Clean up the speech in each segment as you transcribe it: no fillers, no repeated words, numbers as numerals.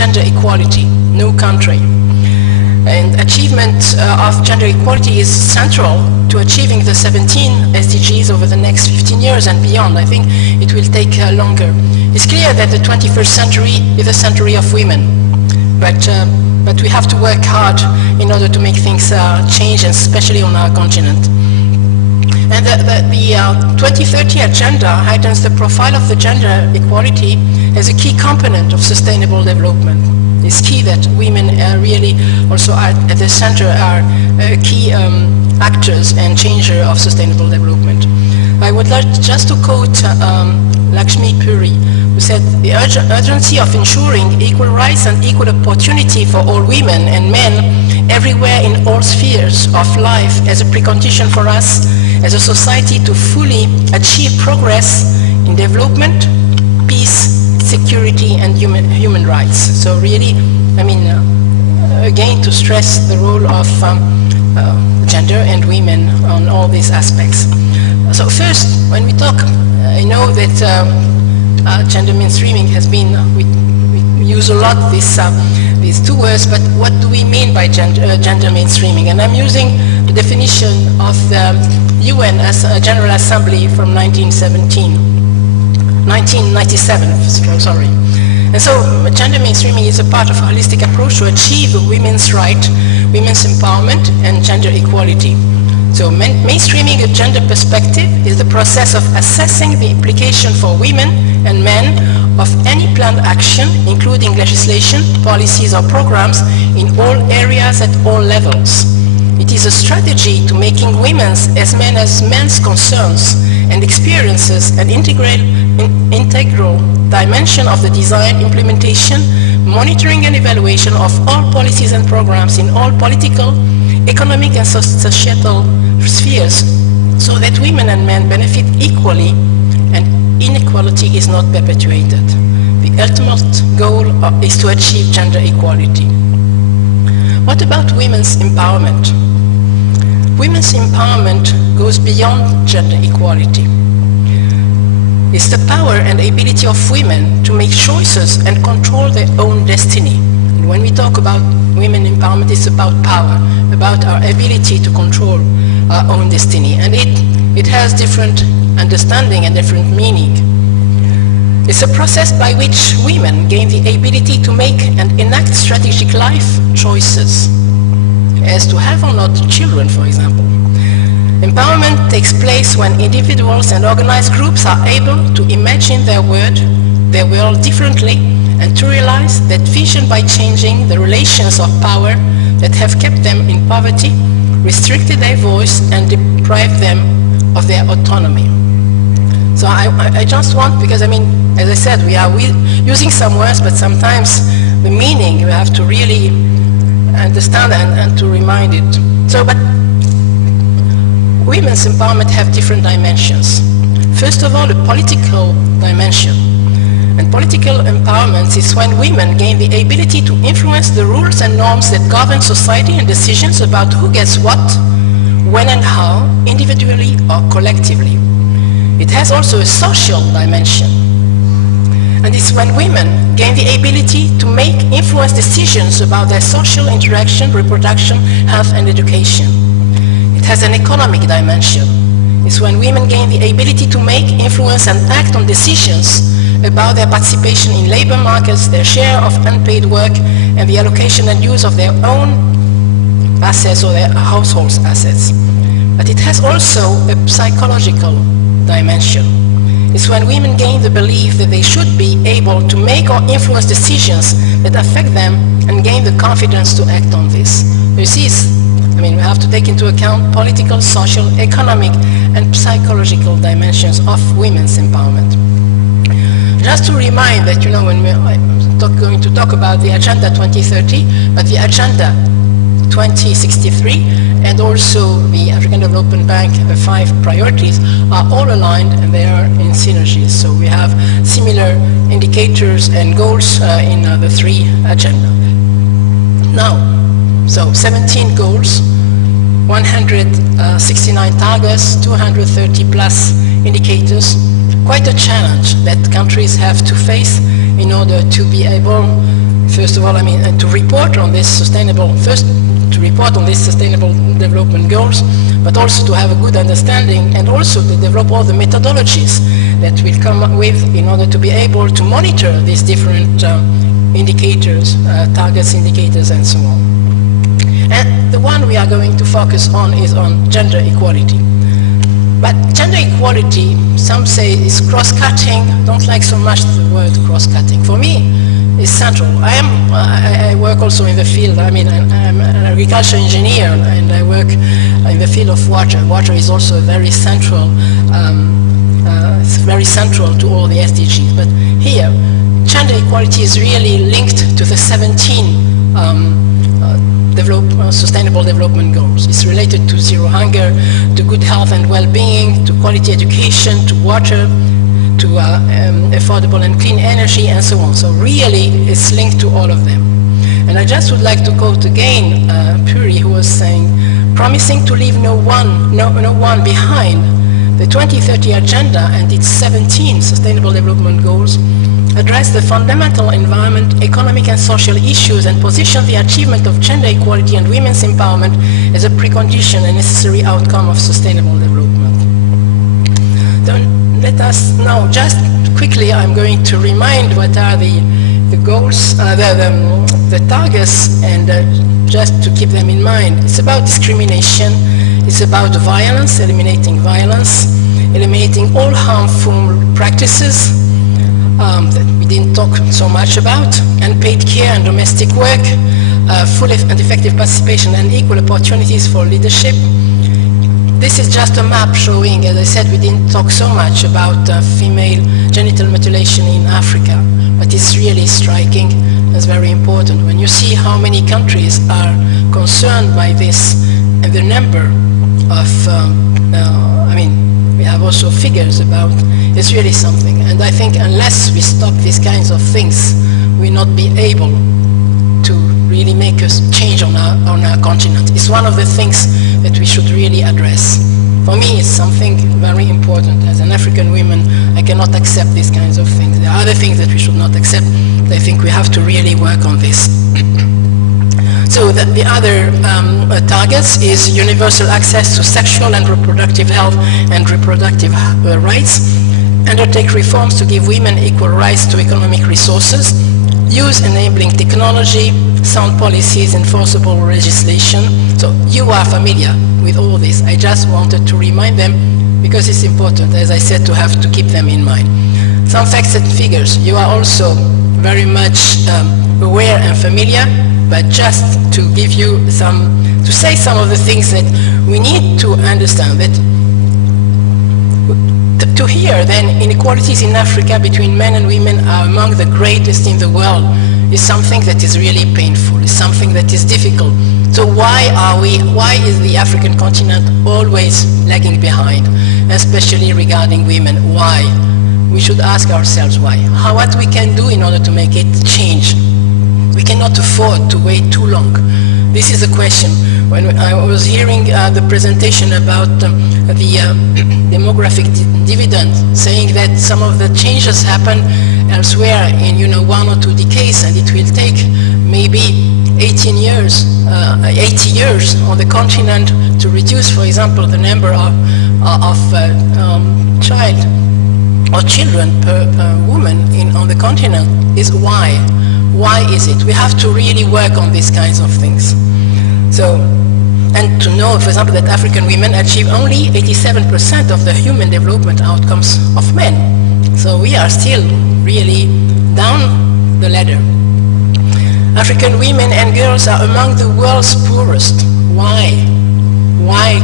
gender equality, no country. And achievement of gender equality is central to achieving the 17 SDGs over the next 15 years and beyond. I think it will take longer. It's clear that the 21st century is a century of women, but we have to work hard in order to make things change, especially on our continent. And the 2030 agenda heightens the profile of the gender equality as a key component of sustainable development. It's key that women really also are at the center, are key actors and changers of sustainable development. I would like just to quote Lakshmi Puri, who said, "The urgency of ensuring equal rights and equal opportunity for all women and men everywhere in all spheres of life as a precondition for us as a society to fully achieve progress in development, peace, security and human rights." So really, I mean, again, to stress the role of gender and women on all these aspects. So first, when we talk, I know that gender mainstreaming has been, we use a lot these two words, but what do we mean by gender mainstreaming? And I'm using the definition of the UN as a General Assembly from 1997, sorry. And so gender mainstreaming is a part of a holistic approach to achieve women's rights, women's empowerment and gender equality. So mainstreaming a gender perspective is the process of assessing the implication for women and men of any planned action, including legislation, policies or programs in all areas at all levels. It is a strategy to making women's as men's concerns and experiences an integral dimension of the design, implementation, monitoring and evaluation of all policies and programs in all political, economic and societal spheres, so that women and men benefit equally and inequality is not perpetuated. The ultimate goal is to achieve gender equality. What about women's empowerment? Women's empowerment goes beyond gender equality. It's the power and ability of women to make choices and control their own destiny. And when we talk about women empowerment, it's about power, about our ability to control our own destiny. And it has different understanding and different meaning. It's a process by which women gain the ability to make and enact strategic life choices, as to have or not children, for example. Empowerment takes place when individuals and organized groups are able to imagine their world differently and to realize that vision by changing the relations of power that have kept them in poverty, restricted their voice and deprived them of their autonomy. So I just want, because I mean, as I said, we are using some words, but sometimes the meaning you have to really understand and to remind it. So, but women's empowerment have different dimensions. First of all, the political dimension. And political empowerment is when women gain the ability to influence the rules and norms that govern society and decisions about who gets what, when and how, individually or collectively. It has also a social dimension. And it's when women gain the ability to make influence decisions about their social interaction, reproduction, health and education. It has an economic dimension. It's when women gain the ability to make, influence and act on decisions about their participation in labor markets, their share of unpaid work, and the allocation and use of their own assets or their household's assets. But it has also a psychological dimension. It's when women gain the belief that they should be able to make or influence decisions that affect them and gain the confidence to act on this. You see, I mean, we have to take into account political, social, economic, and psychological dimensions of women's empowerment. Just to remind that, you know, when we're going to talk about the Agenda 2030, but the Agenda 2063 and also the African Development Bank 5 priorities are all aligned and they are in synergies. So we have similar indicators and goals in the 3 agenda. Now, so 17 goals, 169 targets, 230 plus indicators. Quite a challenge that countries have to face in order to be able first of all, I mean, to report on this sustainable development goals, but also to have a good understanding and also to develop all the methodologies that we'll come up with in order to be able to monitor these different indicators, targets, indicators, and so on. And the one we are going to focus on is on gender equality. But gender equality, some say, is cross-cutting. Don't like so much the word cross-cutting. For me, it's central. I work also in the field. I mean, I'm an agriculture engineer, and I work in the field of water. Water is also very central. It's very central to all the SDGs. But here, gender equality is really linked to the 17 sustainable development goals. It's related to zero hunger, to good health and well-being, to quality education, to water, to affordable and clean energy, and so on. So really, it's linked to all of them. And I just would like to quote again Puri, who was saying, promising to leave no one behind, the 2030 Agenda and its 17 Sustainable Development Goals address the fundamental environment, economic and social issues and position the achievement of gender equality and women's empowerment as a precondition and necessary outcome of sustainable development. Then let us now, just quickly, I'm going to remind what are the goals, the targets, and just to keep them in mind. It's about discrimination, it's about violence, eliminating all harmful practices, that we didn't talk so much about, unpaid care and domestic work, full and effective participation and equal opportunities for leadership. This is just a map showing, as I said, we didn't talk so much about female genital mutilation in Africa, but it's really striking. It's very important. When you see how many countries are concerned by this, and the number of, we have also figures about, it's really something. And I think unless we stop these kinds of things, we'll not be able to really make a change on our continent. It's one of the things that we should really address. For me, it's something very important. As an African woman, I cannot accept these kinds of things. There are other things that we should not accept, but I think we have to really work on this. So the other targets is universal access to sexual and reproductive health and reproductive rights, undertake reforms to give women equal rights to economic resources, use enabling technology, sound policies, enforceable legislation. So you are familiar with all this. I just wanted to remind them because it's important, as I said, to have to keep them in mind. Some facts and figures. You are also very much aware and familiar, but just to give you to say some of the things that we need to understand, that to hear then inequalities in Africa between men and women are among the greatest in the world is something that is really painful, is something that is difficult. So why is the African continent always lagging behind, especially regarding women? Why? We should ask ourselves why. What we can do in order to make it change. We cannot afford to wait too long. This is a question. When I was hearing the presentation about the demographic dividend, saying that some of the changes happen elsewhere in 1 or 2 decades, and it will take maybe 80 years on the continent to reduce, for example, the number of child or children per woman on the continent. Is why? Why is it? We have to really work on these kinds of things. So, and to know, for example, that African women achieve only 87% of the human development outcomes of men. So we are still really down the ladder. African women and girls are among the world's poorest. Why? Why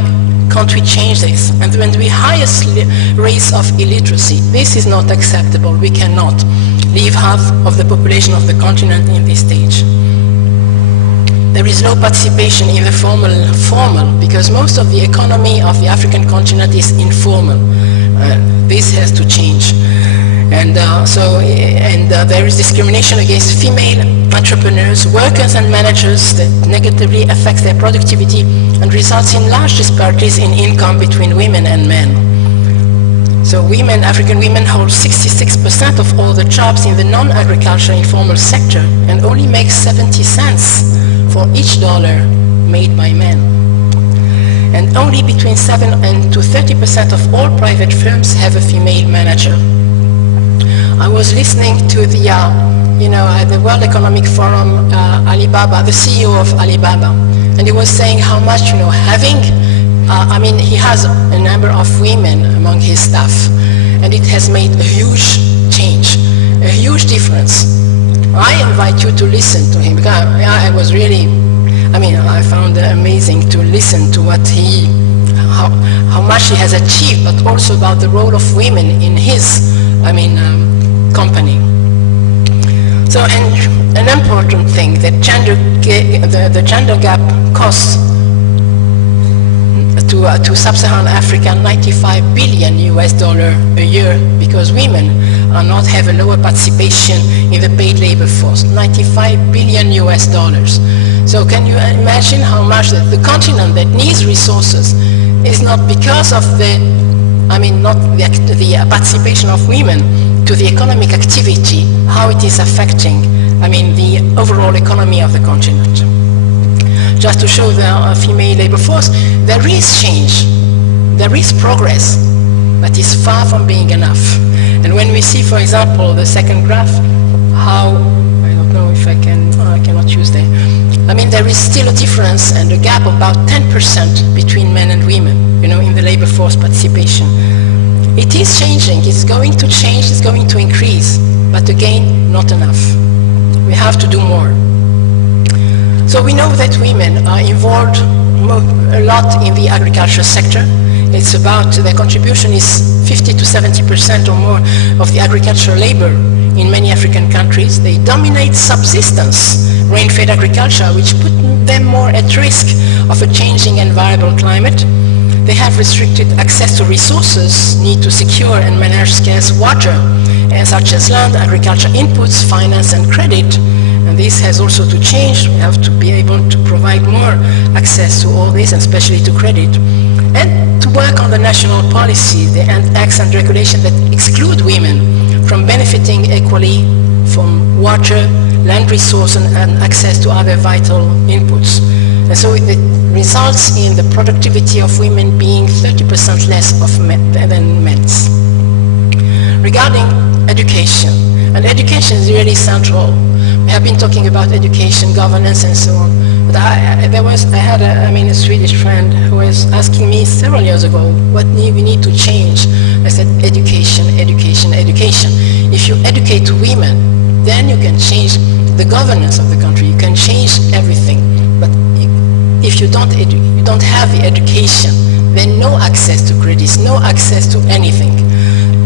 can't we change this? And when the highest rates of illiteracy, this is not acceptable. We cannot leave half of the population of the continent in this stage. There is low participation in the formal, because most of the economy of the African continent is informal. This has to change. And there is discrimination against female entrepreneurs, workers and managers that negatively affects their productivity and results in large disparities in income between women and men. So women, African women hold 66% of all the jobs in the non-agricultural informal sector and only make 70 cents for each dollar made by men. And only between 7 and to 30% of all private firms have a female manager. I was listening to the, at the World Economic Forum, Alibaba, the CEO of Alibaba, and he was saying how much, having he has a number of women among his staff, and it has made a huge change, a huge difference. I invite you to listen to him, because I was really, I found it amazing to listen to what how much he has achieved, but also about the role of women in his, company. So, and an important thing, that the gender gap costs to sub-Saharan Africa $95 billion a year, because women have a lower participation in the paid labor force. $95 billion. So can you imagine how much the continent that needs resources is not because of the participation of women to the economic activity, how it is affecting the overall economy of the continent. Just to show the female labor force, there is change, there is progress, but it's far from being enough. And when we see, for example, the second graph, how, I don't know if I cannot use there. There is still a difference and a gap of about 10% between men and women, in the labor force participation. It is changing, it's going to change, it's going to increase, but again, not enough. We have to do more. So we know that women are involved a lot in the agricultural sector. It's about, their contribution is 50 to 70% or more of the agricultural labor in many African countries. They dominate subsistence, rain-fed agriculture, which put them more at risk of a changing environmental climate. They have restricted access to resources, need to secure and manage scarce water, such as land, agriculture inputs, finance and credit. And this has also to change. We have to be able to provide more access to all this, and especially to credit. And to work on the national policy, the acts and regulations that exclude women from benefiting equally from water, land resource, and access to other vital inputs. And so it results in the productivity of women being 30% less than men's. Regarding education, and education is really central. We have been talking about education, governance, and so on. But I had a Swedish friend who was asking me several years ago what we need to change. I said, education, education, education. If you educate women, then you can change the governance of the country. You can change everything. But if you don't have the education, then no access to credits, no access to anything.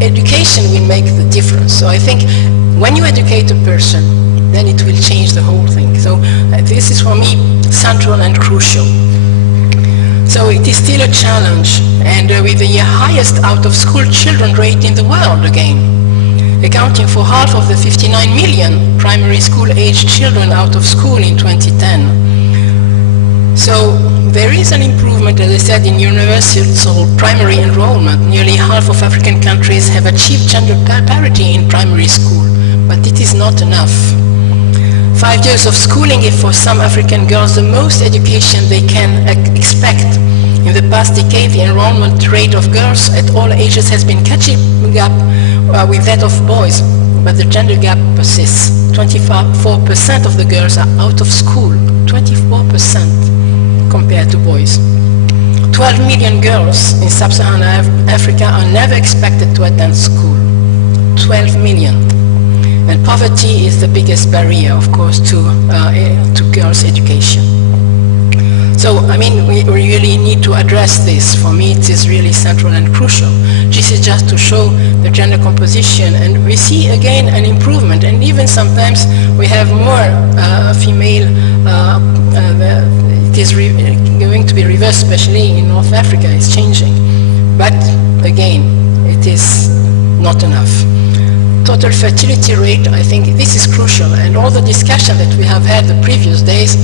Education will make the difference. So I think when you educate a person, then it will change the whole thing. So this is for me central and crucial. So it is still a challenge, and with the highest out-of-school children rate in the world again, accounting for half of the 59 million primary school-aged children out of school in 2010. So there is an improvement, as I said, in universal primary enrollment. Nearly half of African countries have achieved gender parity in primary school, but it is not enough. 5 years of schooling is for some African girls the most education they can expect. In the past decade, the enrollment rate of girls at all ages has been catching up with that of boys, but the gender gap persists. 24% of the girls are out of school, 24% compared to boys. 12 million girls in sub-Saharan Africa are never expected to attend school. 12 million. And poverty is the biggest barrier, of course, to girls' education. So, we really need to address this. For me, it is really central and crucial. This is just to show the gender composition, and we see again an improvement, and even sometimes we have more female, it is going to be reversed, especially in North Africa, it's changing. But again, it is not enough. Total fertility rate, I think this is crucial, and all the discussion that we have had the previous days,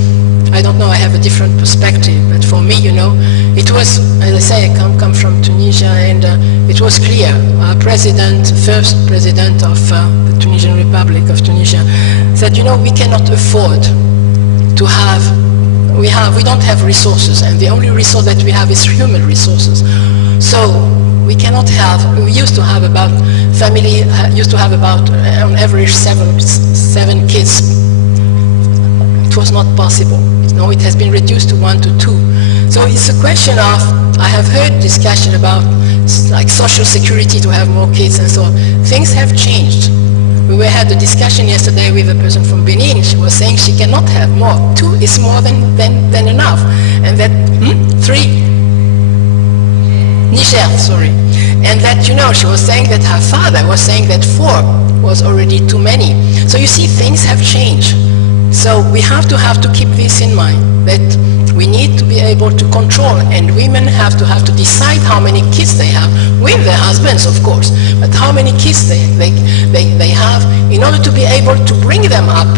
I don't know, I have a different perspective, but for me, you know, it was, as I say, I come from Tunisia, and it was clear. Our president, first president of the Tunisian Republic of Tunisia, said, you know, we cannot afford to have, we don't have resources, and the only resource that we have is human resources. So we cannot have, we used to have about, family used to have about, on average, seven kids. It was not possible. No, it has been reduced to 1 to 2. So it's a question of, I have heard discussion about like social security to have more kids and so on. Things have changed. We had a discussion yesterday with a person from Benin. She was saying she cannot have more. 2 is more than enough. And that, 3? Niger, sorry. And that, you know, she was saying that her father was saying that 4 was already too many. So you see, things have changed. So we have to keep this in mind, that we need to be able to control, and women have to decide how many kids they have, with their husbands, of course, but how many kids they have, in order to be able to bring them up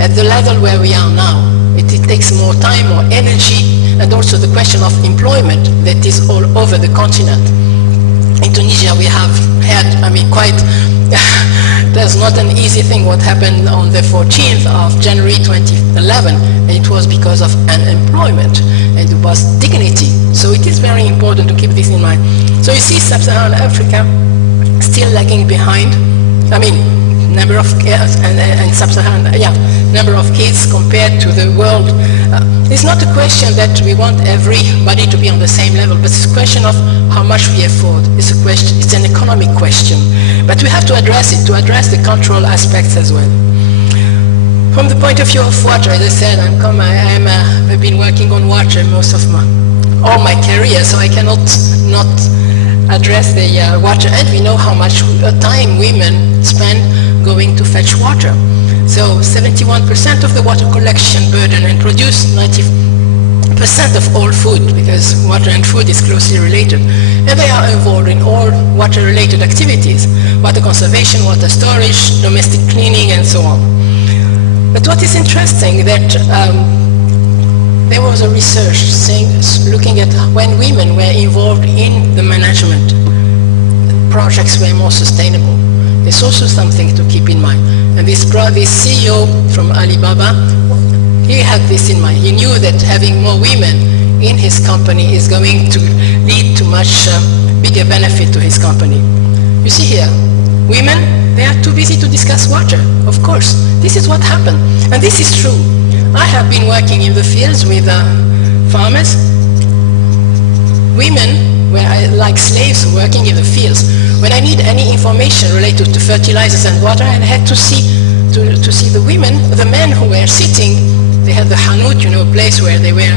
at the level where we are now. It takes more time, more energy, and also the question of employment that is all over the continent. In Tunisia we have had, I mean, quite there's not an easy thing what happened on the 14th of January 2011, and it was because of unemployment, and it was dignity. So it is very important to keep this in mind. So you see Sub-Saharan Africa still lagging behind. I mean, number of kids and Sub-Saharan, number of kids compared to the world. It's not a question that we want everybody to be on the same level, but it's a question of how much we afford. It's a question, it's an economic question. But we have to address it, to address the cultural aspects as well. From the point of view of water, as I said, I've been working on water most of all my career, so I cannot not address the water. And we know how much time women spend going to fetch water. So 71% of the water collection burden and produce 90% of all food, because water and food is closely related. And they are involved in all water-related activities: water conservation, water storage, domestic cleaning, and so on. But what is interesting that there was a research looking at when women were involved in the management, projects were more sustainable. There's also something to keep in mind. And this CEO from Alibaba, he had this in mind. He knew that having more women in his company is going to lead to much bigger benefit to his company. You see here, women, they are too busy to discuss water, of course. This is what happened. And this is true. I have been working in the fields with farmers. Women were like slaves working in the fields. When I need any information related to fertilizers and water, I had to see the women, the men who were sitting. They had the hanout, you know, a place where they were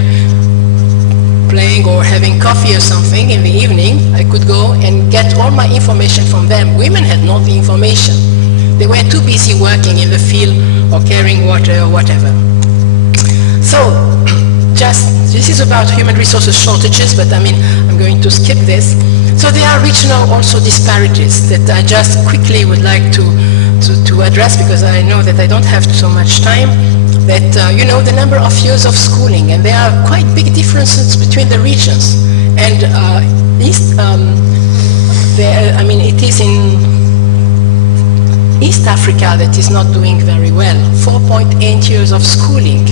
playing or having coffee or something in the evening. I could go and get all my information from them. Women had not the information. They were too busy working in the field or carrying water or whatever. So, this is about human resources shortages, but I mean, I'm going to skip this. So there are regional also disparities that I just quickly would like to address, because I know that I don't have so much time. That, you know, the number of years of schooling, and there are quite big differences between the regions. And I mean, it is in East Africa that is not doing very well. 4.8 years of schooling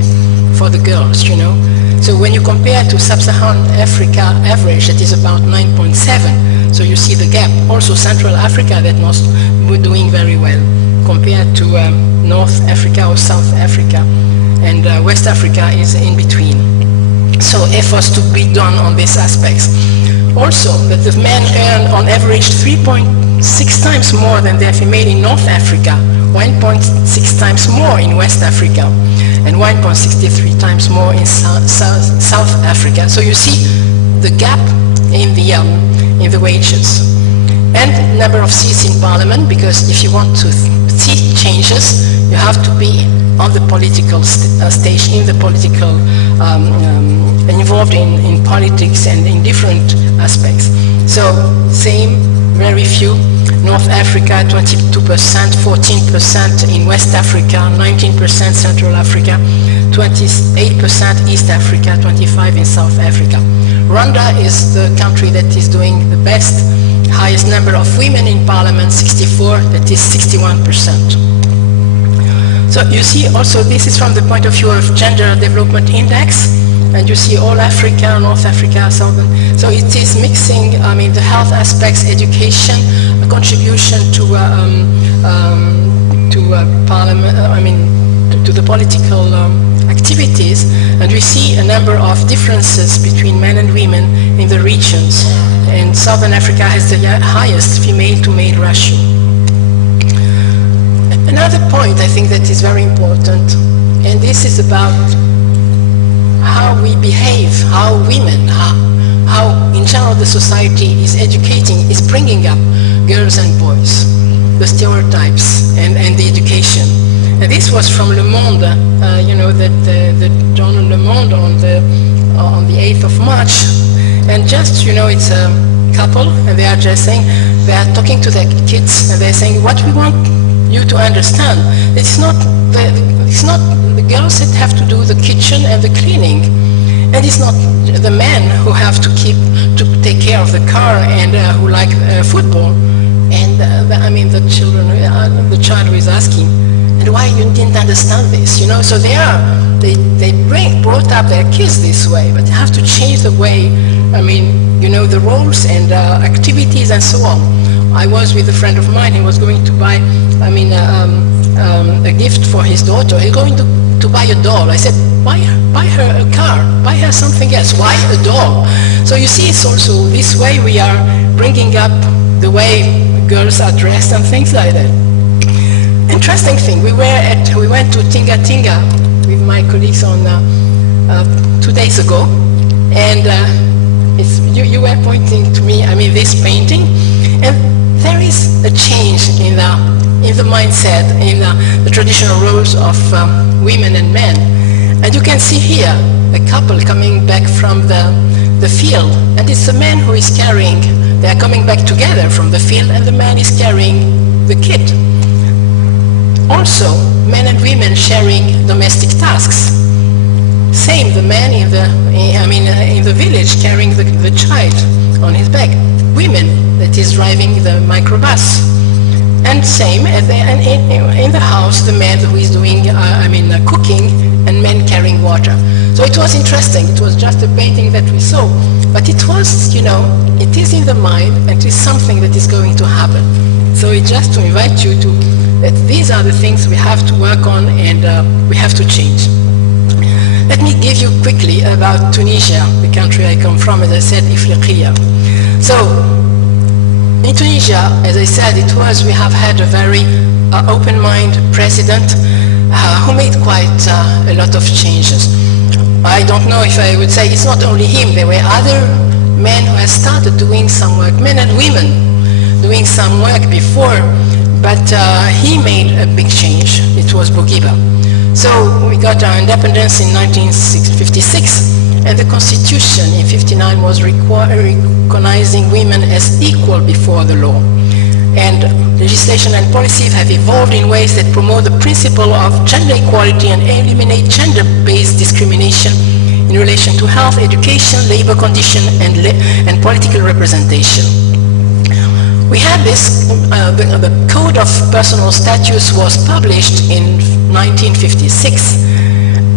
for the girls, you know. So when you compare to Sub-Saharan Africa average, that is about 9.7. So you see the gap. Also Central Africa that not doing very well compared to North Africa or South Africa. And West Africa is in between. So efforts to be done on these aspects. Also that the men earn on average 3.6 times more than their female in North Africa, 1.6 times more in West Africa, and 1.63 times more in South Africa. So you see the gap in the wages. And number of seats in parliament, because if you want to see changes, you have to be on the political stage, in the political, involved in politics and in different aspects. So same, very few. North Africa 22%, 14% in West Africa, 19% Central Africa, 28% East Africa, 25% in South Africa. Rwanda is the country that is doing the best, highest number of women in parliament, 64, that is 61%. So you see also this is from the point of view of Gender Development Index, and you see all Africa, North Africa, Southern. So it is mixing, I mean, the health aspects, education, a contribution to parliament, I mean, to the political activities, and we see a number of differences between men and women in the regions. And Southern Africa has the highest female-to-male ratio. Another point I think that is very important, and this is about how we behave, how women, how in general the society is educating, is bringing up girls and boys, the stereotypes and the education. And this was from Le Monde, you know, the journal Le Monde on the 8th of March. And just, you know, it's a couple, and they are just saying, they are talking to their kids, and they're saying, what we want you to understand, it's not the girls that have to do the kitchen and the cleaning, and it's not the men who have to take care of the car and who like football. And I mean, the child who is asking, and why you didn't understand this, you know? So they brought up their kids this way, but they have to change the way, I mean, you know, the roles and activities and so on. I was with a friend of mine, he was going to buy, I mean, a gift for his daughter. He's going to buy a doll. I said, buy her a car, buy her something else. Why a doll? So you see, it's also this way we are bringing up the way girls are dressed and things like that. Interesting thing, we went to Tinga Tinga with my colleagues on 2 days ago, and you were pointing to me, I mean, this painting, and there is a change in the mindset, in the traditional roles of women and men. And you can see here a couple coming back from the field, and it's the man who is carrying, they are coming back together from the field, and the man is carrying the kid. Also, men and women sharing domestic tasks. Same, the man in the village carrying the child on his back. Women that is driving the microbus. And same, in the house, the man who is doing, cooking, and men carrying water. So it was interesting. It was just a painting that we saw, but it was, you know, it is in the mind, and it is something that is going to happen. So it's just to invite you to, that these are the things we have to work on, and we have to change. Let me give you quickly about Tunisia, the country I come from, as I said, Ifriqiya. So, in Tunisia, as I said, we have had a very open-minded president who made quite a lot of changes. I don't know if I would say it's not only him, there were other men who had started doing some work, men and women doing some work before, but he made a big change. It was Bourguiba. So we got our independence in 1956, and the constitution in 1959 was recognizing women as equal before the law. And legislation and policies have evolved in ways that promote the principle of gender equality and eliminate gender-based discrimination in relation to health, education, labor condition, and political representation. We had this, the Code of Personal Status was published in 1956,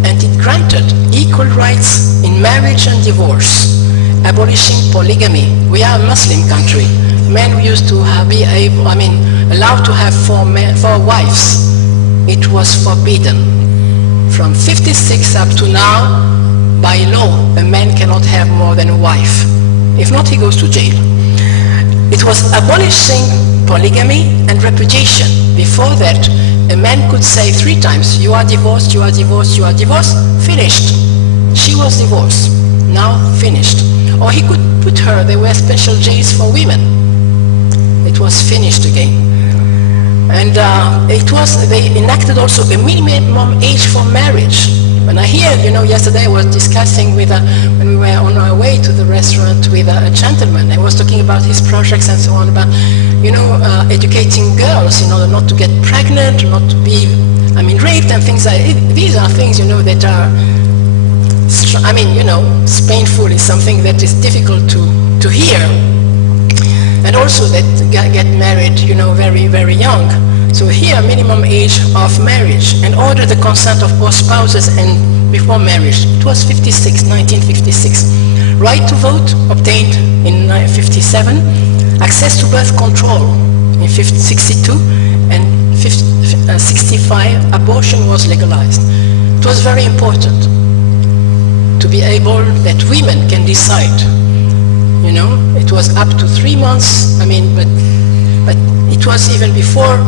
and it granted equal rights in marriage and divorce, abolishing polygamy. We are a Muslim country. Men used to be allowed to have four wives. It was forbidden. From 56 up to now, by law, a man cannot have more than a wife. If not, he goes to jail. It was abolishing polygamy and repudiation. Before that, a man could say 3 times, you are divorced, you are divorced, you are divorced, finished. She was divorced, now finished. Or he could put her, there were special jails for women. It was finished again. And they enacted also a minimum age for marriage. When I hear, you know, yesterday I was discussing with, when we were on our way to the restaurant with a gentleman, I was talking about his projects and so on, about, you know, educating girls in order not to get pregnant, not to be raped and things like that. These are things, that are, it's painful. It's something that is difficult to hear. And also that get married, very, very young. So here, minimum age of marriage, and order the consent of both spouses and before marriage. It was 1956. Right to vote obtained in 57. Access to birth control in 62, and 65, abortion was legalized. It was very important to be able that women can decide. It was up to 3 months. But it was even before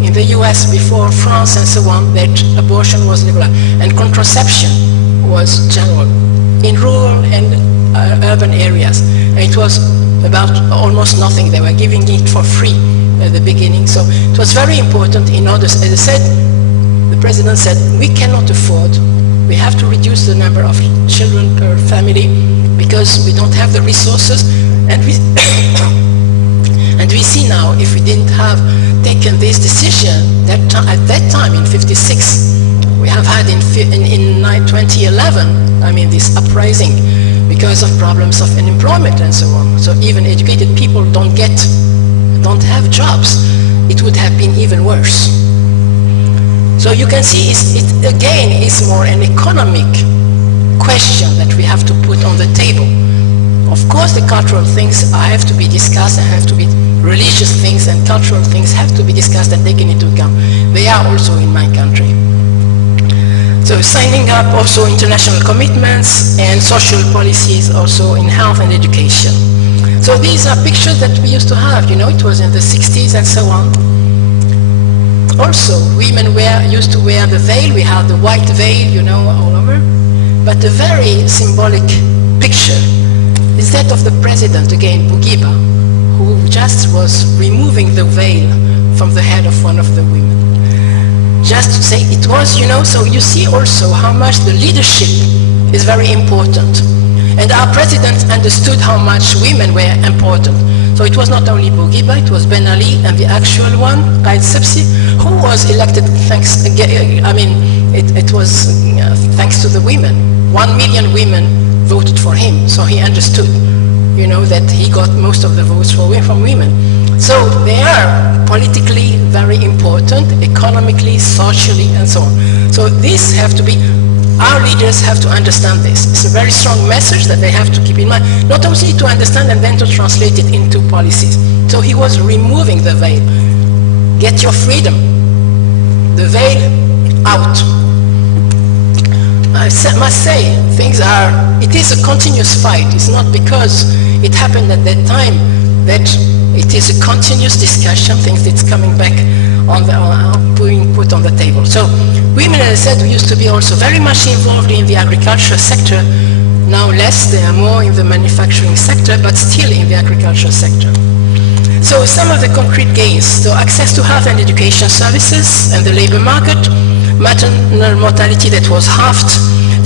in the US, before France and so on, that abortion was legalized, and contraception was general in rural and urban areas. And it was about almost nothing. They were giving it for free at the beginning. So it was very important in order, as I said, the president said, we cannot afford, we have to reduce the number of children per family because we don't have the resources. And we, and we see now, if we didn't have taken this decision at that time in 56, we have had in 2011, this uprising because of problems of unemployment and so on. So even educated people don't have jobs. It would have been even worse. So you can see it again is more an economic question that we have to put on the table. Of course, the cultural things have to be discussed and have to be religious things, and cultural things have to be discussed and taken into account. They are also in my country. So signing up also international commitments and social policies also in health and education. So these are pictures that we used to have, it was in the 60s and so on. Also, women used to wear the veil. We have the white veil, all over. But a very symbolic picture is that of the president, again, Bourguiba, who just was removing the veil from the head of one of the women. Just to say it was, so you see also how much the leadership is very important. And our president understood how much women were important. So it was not only Bourguiba, it was Ben Ali, and the actual one, Qaid Sebsi, who was elected thanks, it was thanks to the women. 1 million women voted for him, so he understood, that he got most of the votes from women. So they are politically very important, economically, socially, and so on. So these have to be, our leaders have to understand this. It's a very strong message that they have to keep in mind, not only to understand and then to translate it into policies. So he was removing the veil. Get your freedom. The veil out. I must say, it is a continuous fight. It's not because it happened at that time that it is a continuous discussion, things that's coming back being put on the table. So women, as I said, used to be also very much involved in the agricultural sector. Now less, they are more in the manufacturing sector, but still in the agricultural sector. So some of the concrete gains, so access to health and education services and the labor market, maternal mortality that was halved,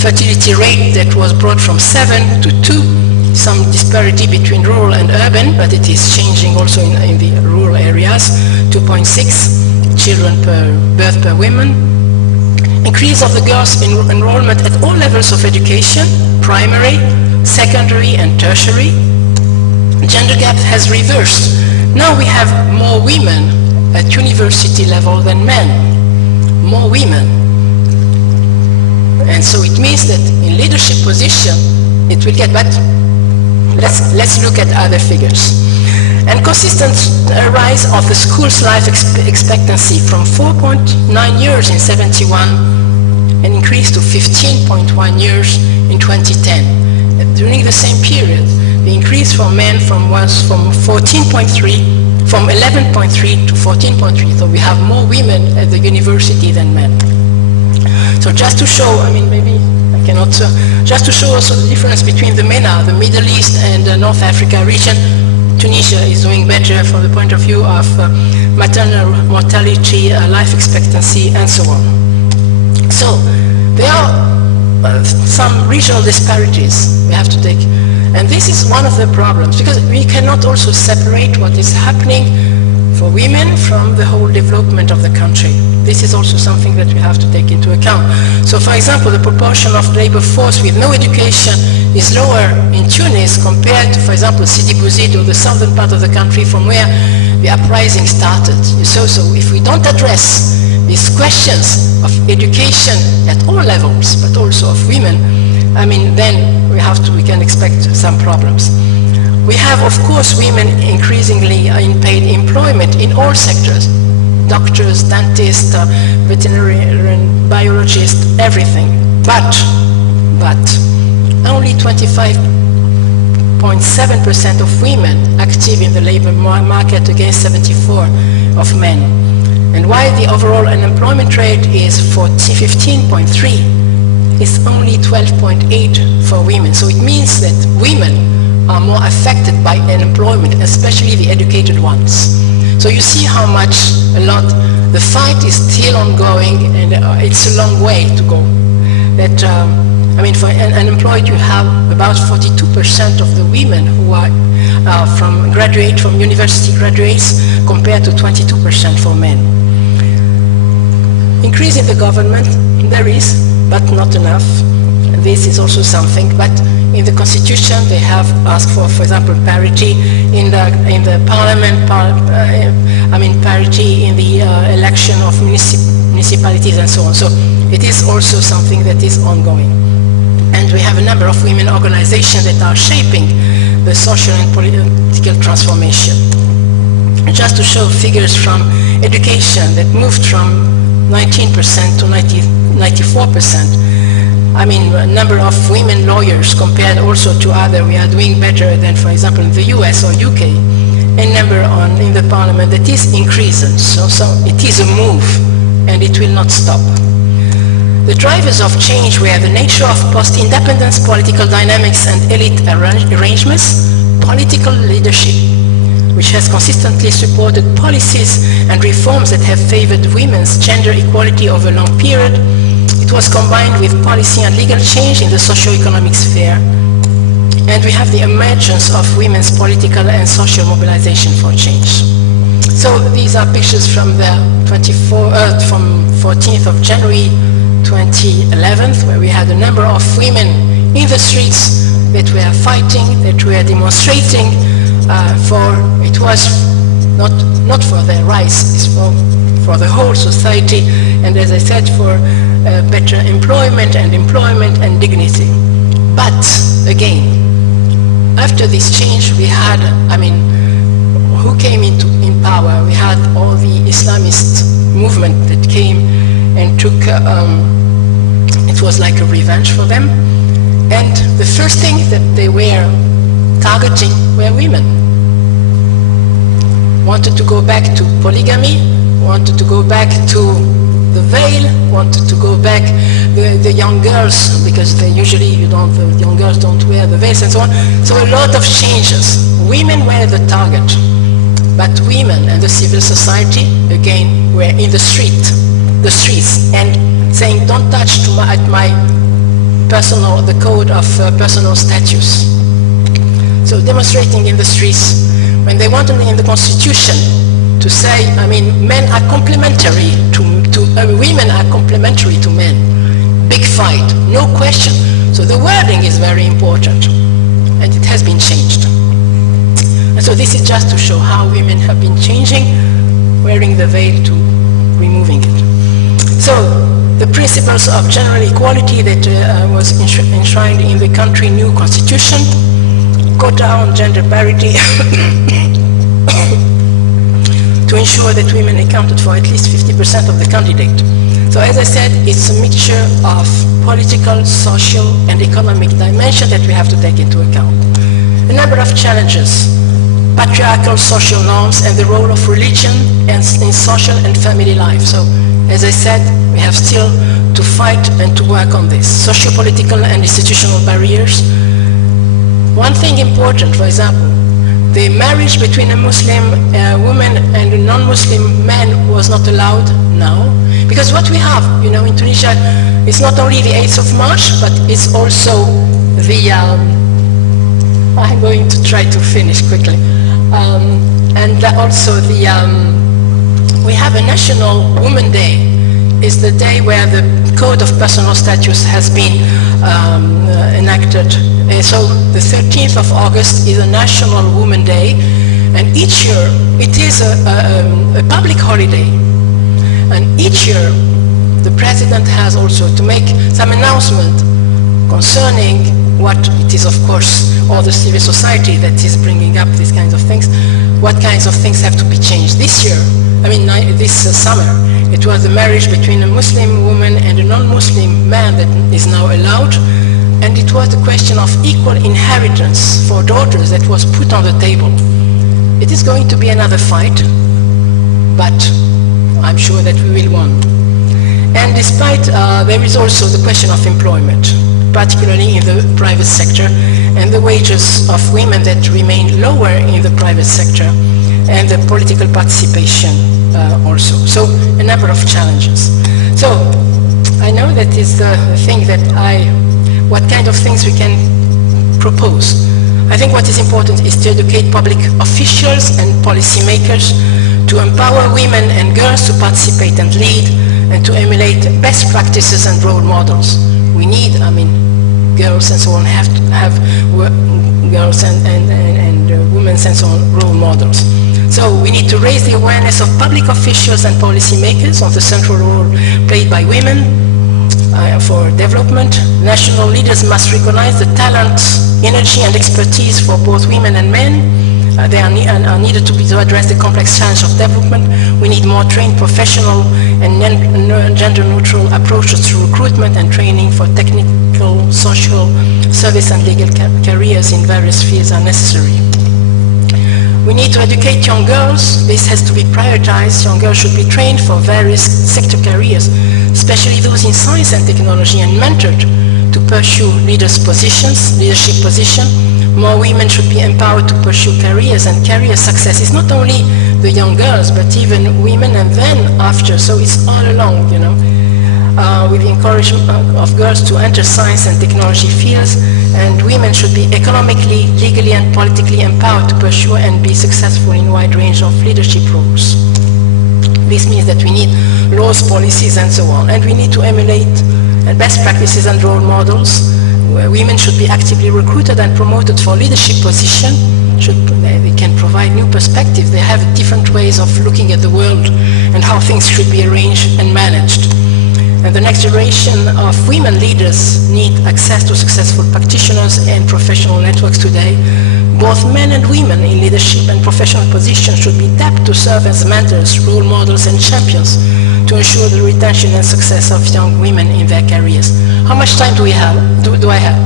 fertility rate that was brought from 7 to 2, some disparity between rural and urban, but it is changing also in the rural areas, 2.6 children per birth per woman. Increase of the girls' enrollment at all levels of education, primary, secondary and tertiary. Gender gap has reversed. Now we have more women at university level than men. More women. And so it means that in leadership position it will get better. Let's look at other figures. And consistent rise of the school's life expectancy from 4.9 years in 71 and increased to 15.1 years in 2010. And during the same period, the increase for men was from 11.3 to 14.3. So we have more women at the university than men. So just to show, maybe I cannot, just to show also the difference between the MENA, the Middle East and the North Africa region. Tunisia is doing better from the point of view of maternal mortality, life expectancy, and so on. So there are some regional disparities we have to take. And this is one of the problems, because we cannot also separate what is happening for women from the whole development of the country. This is also something that we have to take into account. So for example, the proportion of labor force with no education is lower in Tunis compared to, for example, Sidi Bouzid or the southern part of the country from where the uprising started. So if we don't address these questions of education at all levels, but also of women, I mean, then we can expect some problems. We have, of course, women increasingly in paid employment in all sectors. Doctors, dentists, veterinarian, biologists, everything. But only 25.7% of women active in the labor market against 74% of men. And while the overall unemployment rate is 15.3%, it's only 12.8% for women. So it means that women are more affected by unemployment, especially the educated ones. So you see how much, the fight is still ongoing, and it's a long way to go. That, I mean, for unemployed, you have about 42% of the women who are from university graduates, compared to 22% for men. Increase in the government, there is, but not enough. And this is also something. But in the constitution, they have asked for example, parity in the parliament, parity in the election of municipalities and so on. So it is also something that is ongoing. And we have a number of women organizations that are shaping the social and political transformation. Just to show figures from education that moved from 19% to 94%. I mean, a number of women lawyers compared also to other, we are doing better than, for example, in the US or UK. A number in the parliament that is increasing. So it is a move, and it will not stop. The drivers of change were the nature of post-independence political dynamics and elite arrangements, political leadership, which has consistently supported policies and reforms that have favored women's gender equality over a long period. It was combined with policy and legal change in the socio-economic sphere. And we have the emergence of women's political and social mobilization for change. So these are pictures from the 14th of January 2011, where we had a number of women in the streets that were fighting, that were demonstrating it was not for their rights, it's for the whole society, and as I said, for better employment and dignity. But again, after this change, we had, I mean, who came in power? We had all the Islamist movement that came and took, it was like a revenge for them. And the first thing that they were targeting were women. Wanted to go back to polygamy, wanted to go back to the veil, wanted to go back the young girls, because the young girls don't wear the veils and so on. So a lot of changes. Women were the target, but women and the civil society, again, were in the streets, and saying, don't touch the code of personal status. So demonstrating in the streets, when they wanted in the constitution to say, I mean, men are complementary women are complementary to men. Big fight, no question. So the wording is very important, and it has been changed. And so this is just to show how women have been changing, wearing the veil to removing it. So the principles of general equality that was enshrined in the country new constitution, quota on gender parity, to ensure that women accounted for at least 50% of the candidate. So as I said, it's a mixture of political, social, and economic dimension that we have to take into account. A number of challenges: patriarchal social norms and the role of religion in social and family life. So as I said, we have still to fight and to work on this. Socio-political and institutional barriers. One thing important, for example, the marriage between a Muslim woman and a non-Muslim man was not allowed now. Because what we have, you know, in Tunisia, it's not only the 8th of March, but it's also the, I'm going to try to finish quickly. And also we have a National Women Day. It's the day where the Code of Personal Status has been enacted. And so the 13th of August is a National Women Day, and each year it is a public holiday. And each year the President has also to make some announcement concerning what it is, of course, all the civil society that is bringing up these kinds of things, what kinds of things have to be changed. This year, I mean this summer, it was the marriage between a Muslim woman and a non-Muslim man that is now allowed, and it was the question of equal inheritance for daughters that was put on the table. It is going to be another fight, but I'm sure that we will win. And despite, there is also the question of employment, particularly in the private sector, and the wages of women that remain lower in the private sector, and the political participation also. So a number of challenges. So I know that is the thing that what kind of things we can propose. I think what is important is to educate public officials and policymakers, to empower women and girls to participate and lead, and to emulate best practices and role models. We need, I mean, girls and so on have to have girls and women and so on role models. So we need to raise the awareness of public officials and policymakers on the central role played by women for development. National leaders must recognize the talent, energy and expertise for both women and men. They are needed to address the complex challenge of development. We need more trained professional and gender-neutral approaches to recruitment and training for technical, social, service and legal careers in various fields are necessary. We need to educate young girls. This has to be prioritized. Young girls should be trained for various sector careers, especially those in science and technology, and mentored to pursue leadership position. More women should be empowered to pursue careers, and career success is not only the young girls, but even women and then after. So it's all along, you know, with the encouragement of girls to enter science and technology fields, and women should be economically, legally and politically empowered to pursue and be successful in a wide range of leadership roles. This means that we need laws, policies and so on, and we need to emulate best practices and role models. Women should be actively recruited and promoted for leadership position. They can provide new perspectives. They have different ways of looking at the world and how things should be arranged and managed. And the next generation of women leaders need access to successful practitioners and professional networks today. Both men and women in leadership and professional positions should be tapped to serve as mentors, role models and champions to ensure the retention and success of young women in their careers. How much time do we have? Do I have?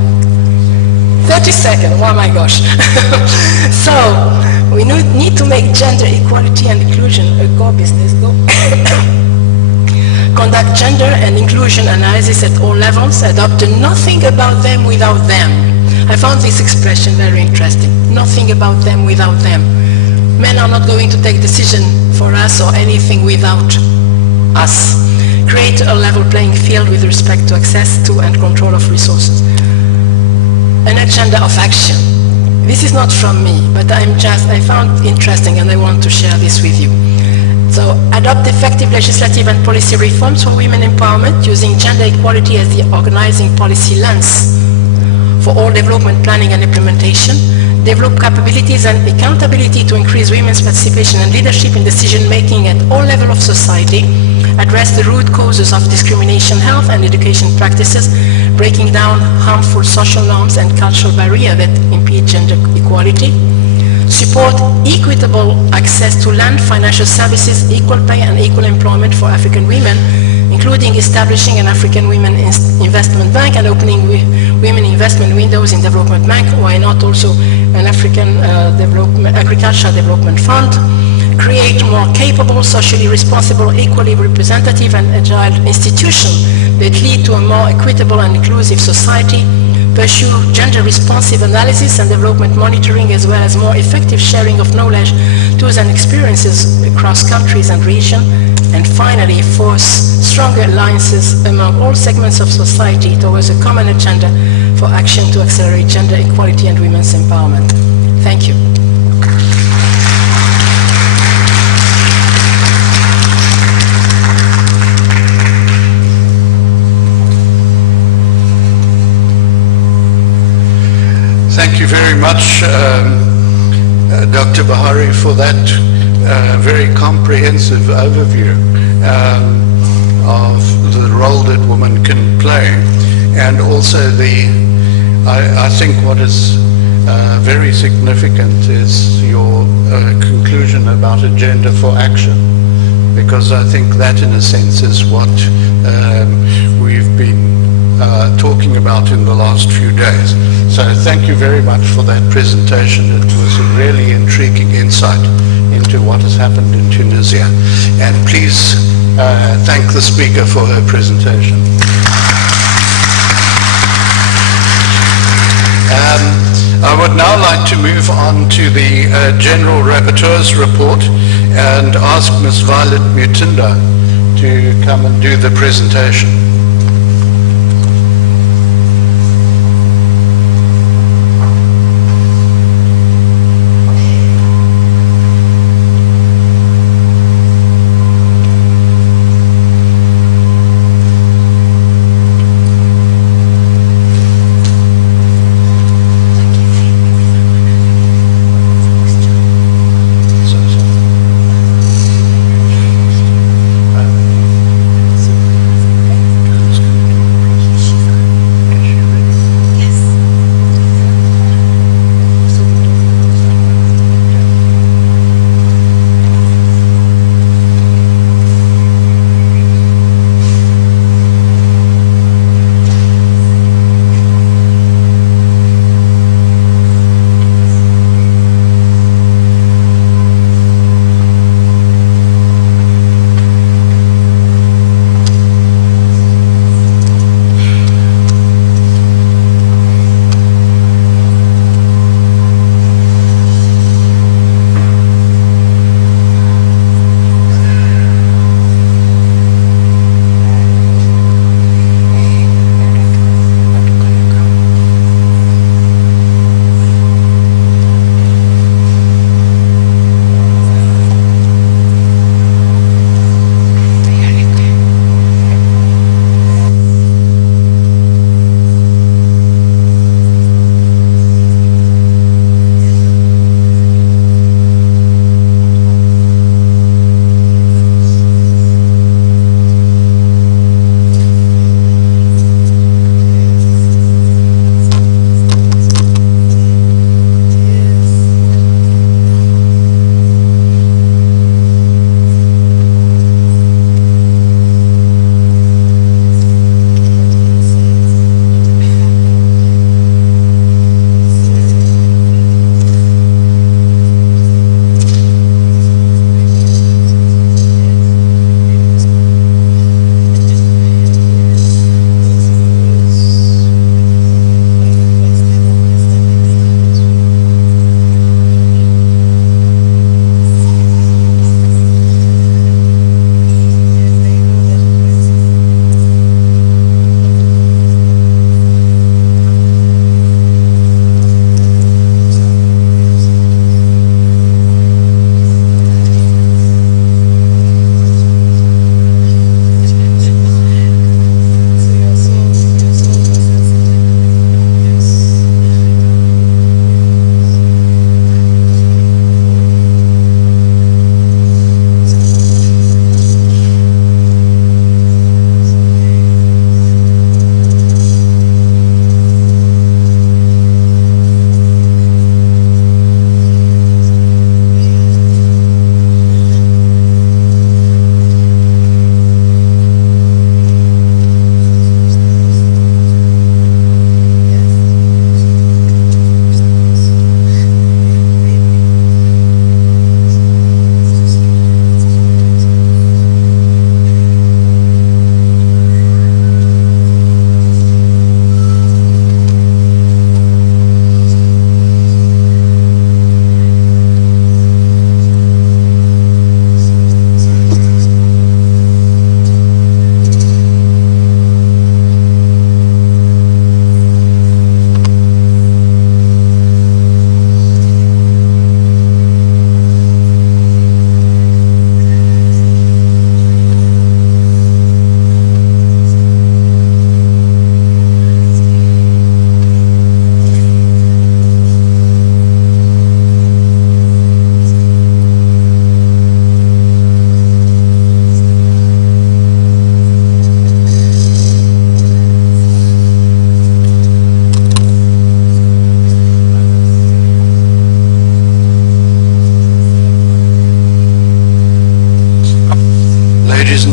30 seconds, oh my gosh. So, we need to make gender equality and inclusion a core business. Conduct gender and inclusion analysis at all levels, adopt a nothing about them without them. I found this expression very interesting. Nothing about them without them. Men are not going to take decision for us or anything without us. Create a level playing field with respect to access to and control of resources. An agenda of action. This is not from me, but I found interesting and I want to share this with you. So, adopt effective legislative and policy reforms for women empowerment using gender equality as the organizing policy lens for all development planning and implementation. Develop capabilities and accountability to increase women's participation and leadership in decision-making at all levels of society. Address the root causes of discrimination, health and education practices, breaking down harmful social norms and cultural barriers that impede gender equality. Support equitable access to land, financial services, equal pay and equal employment for African women, including establishing an African Women Investment Bank and opening women investment windows in development bank. Why not also an African Agricultural Development Fund? Create more capable, socially responsible, equally representative and agile institutions that lead to a more equitable and inclusive society. Pursue gender-responsive analysis and development monitoring, as well as more effective sharing of knowledge, tools and experiences across countries and regions. And finally, force stronger alliances among all segments of society towards a common agenda for action to accelerate gender equality and women's empowerment. Thank you. thank you very much, Dr. Bahari, for that very comprehensive overview of the role that women can play, and also I think what is very significant is your conclusion about agenda for action, because I think that in a sense is what we've been talking about in the last few days. So thank you very much for that presentation. It was a really intriguing insight into what has happened in Tunisia. And please thank the speaker for her presentation. I would now like to move on to the General Rapporteur's report and ask Ms. Violet Mutinda to come and do the presentation.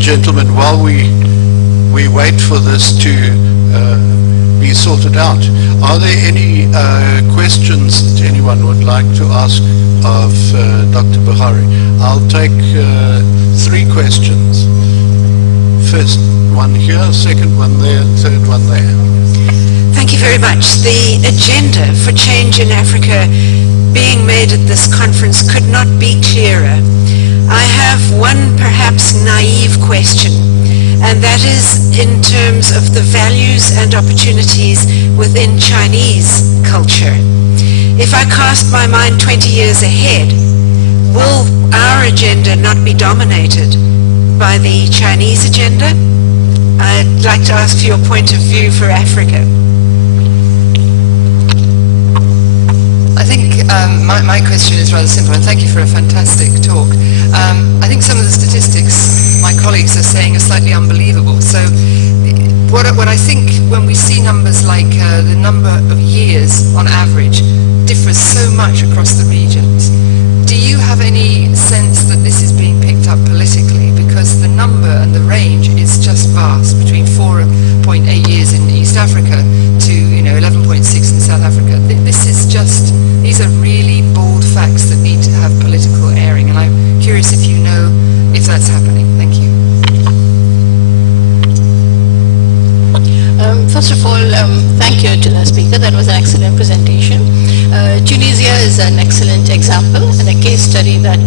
gentlemen, while we wait for this to be sorted out, are there any questions that anyone would like to ask of Dr. Buhari? I'll take 3 questions. First one here, second one there, third one there. Thank you very much. The agenda for change in Africa being made at this conference could not be clearer. I have one perhaps naive question, and that is in terms of the values and opportunities within Chinese culture. If I cast my mind 20 years ahead, will our agenda not be dominated by the Chinese agenda? I'd like to ask for your point of view for Africa. I think my question is rather simple, and thank you for a fantastic talk. I think some of the statistics my colleagues are saying are slightly unbelievable. So what I think when we see numbers like the number of years on average differs so much across the regions, do you have any sense that this is being picked up politically? Because the number and the range is just vast, between 4.8 years in East Africa to 11.6 in South Africa. This is just, these are really bold facts that need to have political airing, and I'm curious if you know if that's happening. Thank you. First of all, thank you to the speaker. That was an excellent presentation. Tunisia is an excellent example and a case study that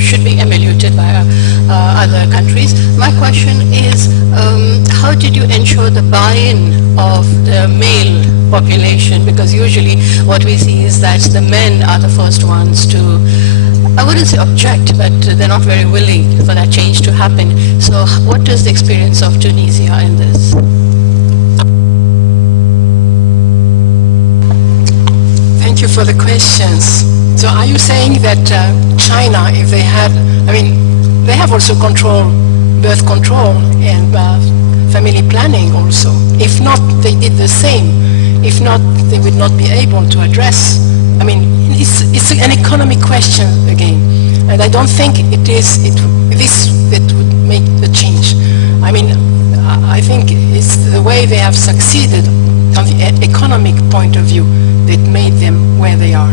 should be emulated by other countries. My question is, how did you ensure the buy-in of the male population? Because usually what we see is that the men are the first ones to, I wouldn't say object, but they're not very willing for that change to happen. So what is the experience of Tunisia in this? Thank you for the questions. So are you saying that China, if they had, they have also birth control and family planning also. If not, they did the same. If not, they would not be able to address. It's an economic question again, and I don't think it is this that would make the change. I think it's the way they have succeeded on the economic point of view that made them where they are,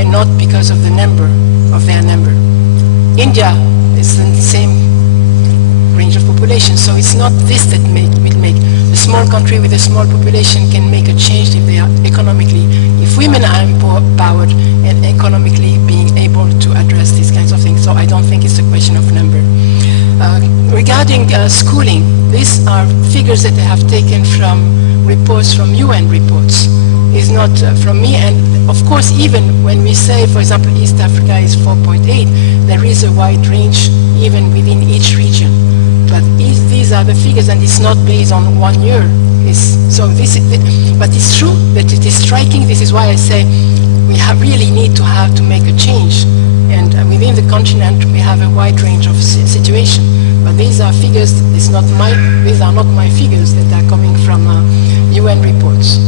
and not because of the number of their number. India is in the same range of population, so it's not this that will make a small country with a small population can make a change if they are economically, if women are empowered and economically being able to address these kinds of things. So I don't think it's a question of number. Regarding schooling, these are figures that I have taken from reports, from UN reports. It's not from me, and of course even when we say, for example, East Africa is 4.8, there is a wide range even within each region. But these are the figures, and it's not based on 1 year. But it's true that it is striking. This is why I say we really need to make a change. And within the continent, we have a wide range of situation. But these are figures. These are not my figures that are coming from UN reports.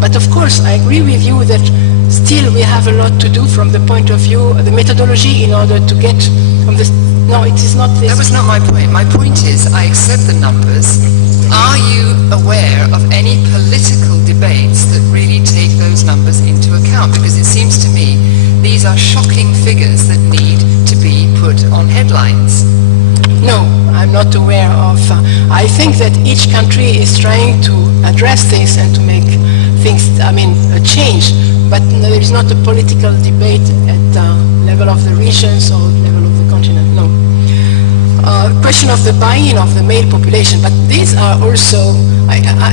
But of course, I agree with you that still we have a lot to do from the point of view of the methodology in order to get from this. No, it is not this. That was not my point. My point is, I accept the numbers. Are you aware of any political debates that really take those numbers into account? Because it seems to me these are shocking figures that need to be put on headlines. No, I'm not aware of. I think that each country is trying to address this and to make things, a change. But there is not a political debate at the level of the regions or level of the continent, no. Question of the buy-in of the male population, but these are also,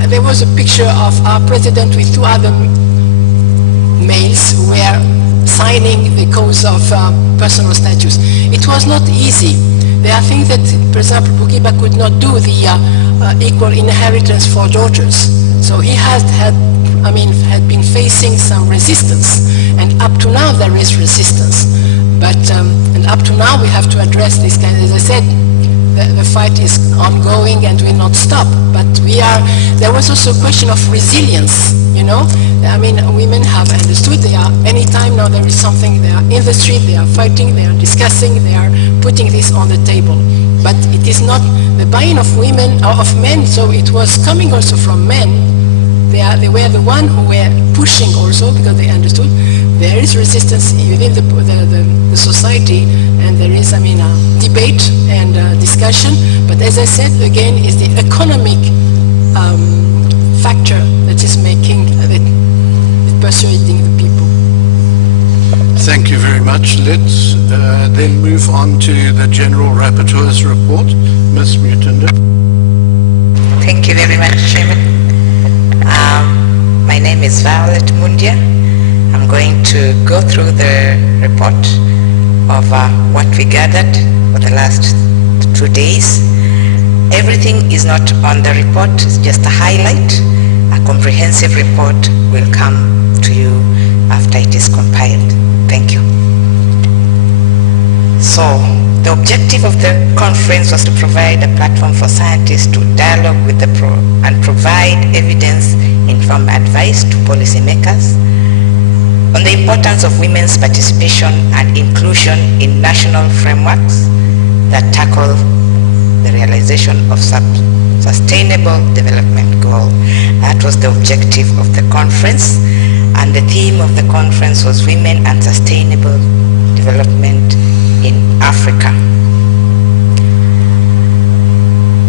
there was a picture of our president with 2 other males who were signing the cause of personal status. It was not easy. There are things that, for example, Bourguiba could not do the equal inheritance for daughters. So he had been facing some resistance, and up to now there is resistance. But and up to now we have to address this kind. As I said, the fight is ongoing and will not stop. But there was also a question of resilience, you know. I mean, women have understood anytime now there is something, they are in the street, they are fighting, they are discussing, they are putting this on the table. But it is not the buy-in of women or of men, so it was coming also from men. They were the one who were pushing also, because they understood there is resistance within the society, and there is, I mean, debate and discussion. But as I said, again, is the economic factor that is making persuading the people. Thank you very much. Let's then move on to the General Rapporteur's report. Ms. Mutunda. Thank you very much, Chairman. My name is Violet Mundia. I'm going to go through the report of what we gathered for the last 2 days. Everything is not on the report, it's just a highlight. A comprehensive report will come to you after it is compiled. Thank you. So, the objective of the conference was to provide a platform for scientists to dialogue with and provide evidence-informed advice to policymakers on the importance of women's participation and inclusion in national frameworks that tackle the realization of sustainable development goal. That was the objective of the conference, and the theme of the conference was Women and Sustainable Development in Africa.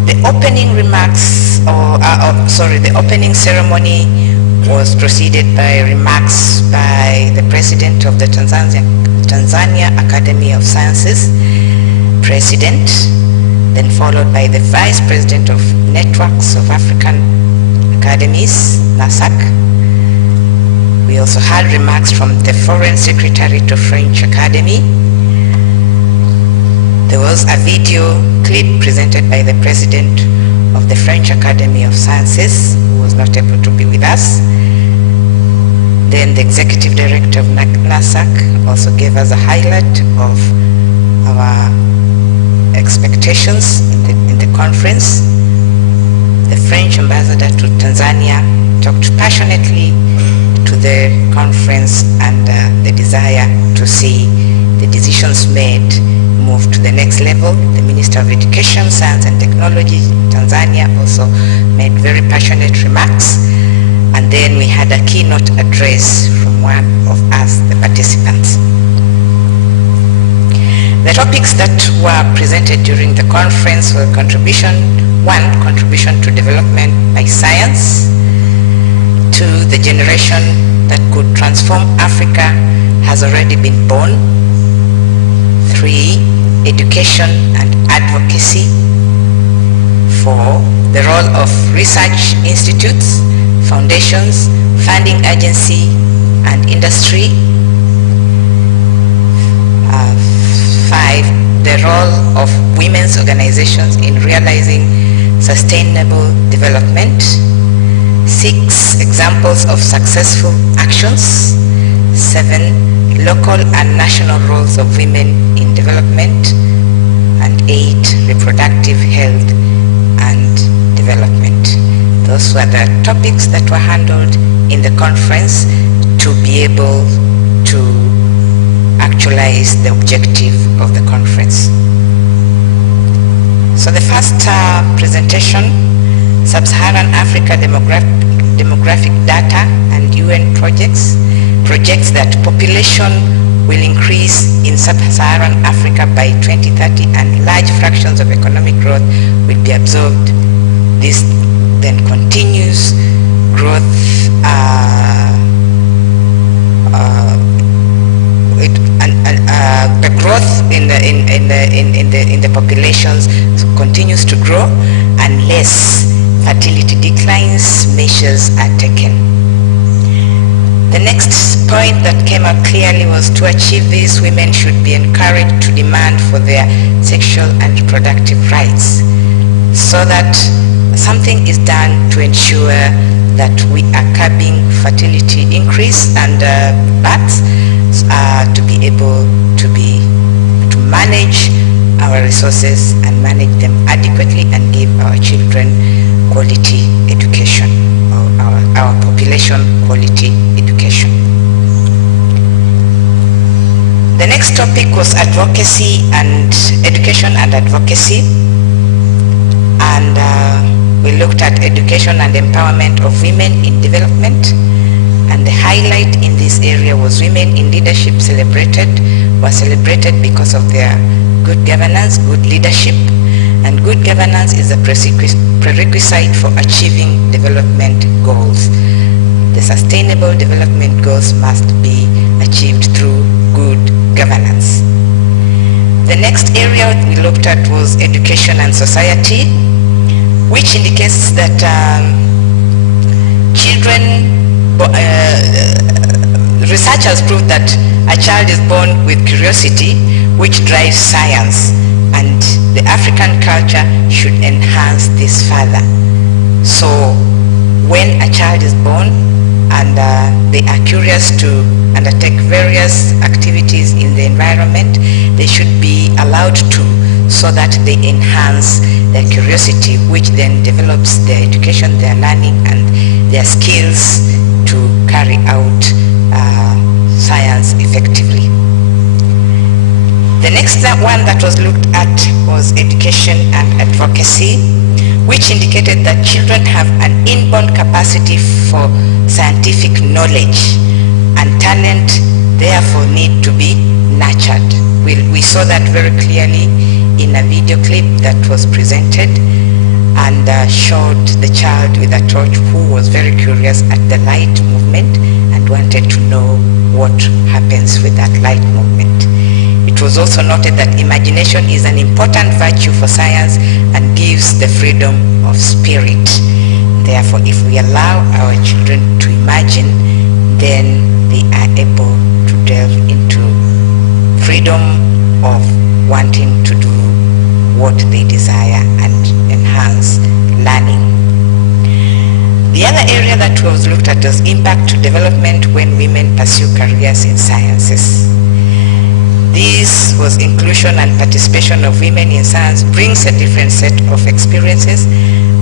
The opening remarks, the opening ceremony was preceded by remarks by the President of the Tanzania Academy of Sciences, President, then followed by the Vice President of Networks of African Academies, Nasac. We also had remarks from the Foreign Secretary to French Academy. There was a video clip presented by the President of the French Academy of Sciences, who was not able to be with us. Then the Executive Director of Nasac also gave us a highlight of our expectations in the conference. The French Ambassador to Tanzania talked passionately to the conference and the desire to see the decisions made move to the next level. The Minister of Education, Science and Technology in Tanzania also made very passionate remarks. And then we had a keynote address from one of us, the participants. The topics that were presented during the conference were contribution to development by science, 2, the generation that could transform Africa has already been born, 3, education and advocacy, 4, the role of research institutes, foundations, funding agency and industry, 5, the role of women's organizations in realizing sustainable development, 6, examples of successful actions, 7, local and national roles of women in development, and 8, reproductive health and development. Those were the topics that were handled in the conference to be able to actualize the objective of the conference. So the first presentation, Sub-Saharan Africa demographic data and UN projects that population will increase in Sub-Saharan Africa by 2030 and large fractions of economic growth will be absorbed. This then continues growth, the growth in the populations continues to grow unless fertility declines measures are taken. The next point that came out clearly was to achieve this, women should be encouraged to demand for their sexual and reproductive rights, so that something is done to ensure that we are curbing fertility increase and births, to be able to manage our resources and manage them adequately and give our children quality education, or our population quality education. The next topic was advocacy and education and advocacy, and we looked at education and empowerment of women in development, and the highlight in this area was women in leadership were celebrated because of their good governance, good leadership, and good governance is a prerequisite for achieving development goals. The sustainable development goals must be achieved through good governance. The next area we looked at was education and society, which indicates that research has proved that a child is born with curiosity, which drives science, and the African culture should enhance this further. So when a child is born and they are curious to undertake various activities in the environment, they should be allowed to, so that they enhance their curiosity, which then develops their education, their learning, and their skills to carry out science effectively. The next one that was looked at was education and advocacy, which indicated that children have an inborn capacity for scientific knowledge, and talent therefore need to be nurtured. We saw that very clearly in a video clip that was presented and showed the child with a torch who was very curious at the light movement and wanted to know what happens with that light movement. It was also noted that imagination is an important virtue for science and gives the freedom of spirit. Therefore, if we allow our children to imagine, then they are able to delve into freedom of wanting to do what they desire and enhance learning. The other area that was looked at was impact to development when women pursue careers in sciences. This was inclusion and participation of women in science brings a different set of experiences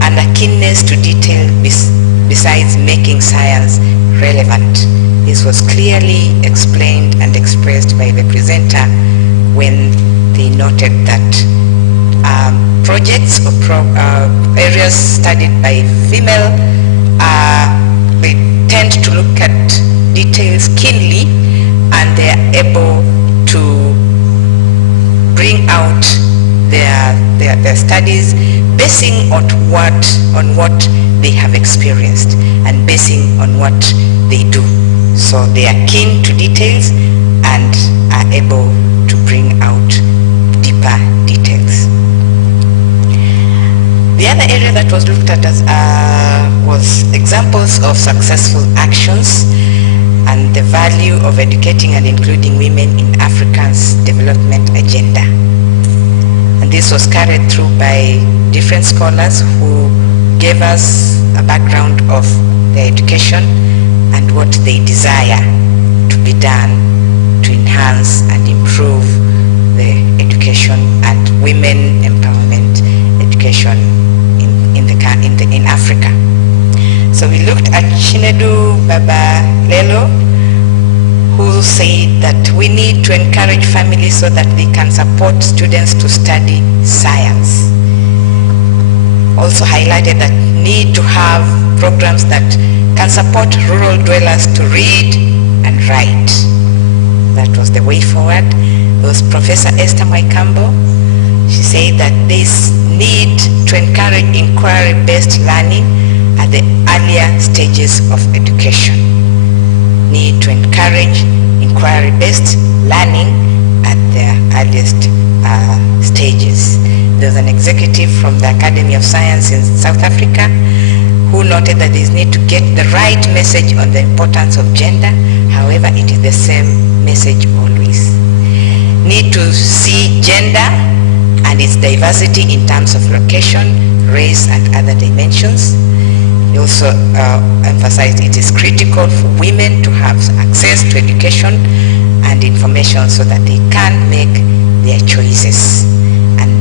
and a keenness to detail besides making science relevant. This was clearly explained and expressed by the presenter when they noted that projects or areas studied by female, they tend to look at details keenly, and they are able to bring out their studies basing on what they have experienced and basing on what they do. So they are keen to details and are able to bring out deeper details. The other area that was looked at was examples of successful actions and the value of educating and including women in Africa's development agenda. And this was carried through by different scholars who gave us a background of their education and what they desire to be done to enhance and improve the education and women empowerment education in Africa. So we looked at Chinedu Babalelo, who said that we need to encourage families so that they can support students to study science. Also highlighted that need to have programs that can support rural dwellers to read and write. That was the way forward. It was Professor Esther Mwaikambo. She said that this need to encourage inquiry-based learning at the earlier stages of education. Need to encourage inquiry-based learning at the earliest stages. There's an executive from the Academy of Science in South Africa who noted that there is need to get the right message on the importance of gender. However, it is the same message always. Need to see gender and its diversity in terms of location, race, and other dimensions. He also emphasized it is critical for women to have access to education and information so that they can make their choices.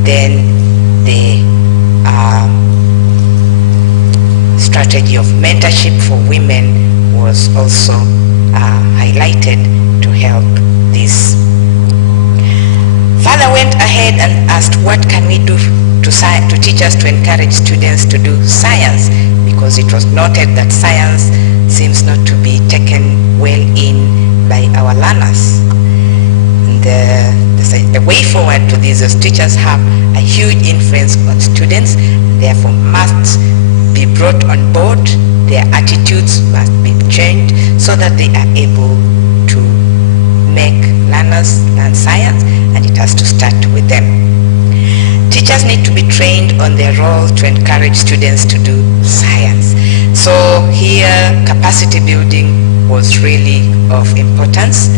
then the strategy of mentorship for women was also highlighted to help this. Father went ahead and asked, what can we do to teach us to encourage students to do science, because it was noted that science seems not to be taken well in by our learners. And the way forward to this is teachers have a huge influence on students, therefore must be brought on board, their attitudes must be changed so that they are able to make learners learn science, and it has to start with them. Teachers need to be trained on their role to encourage students to do science. So here capacity building was really of importance,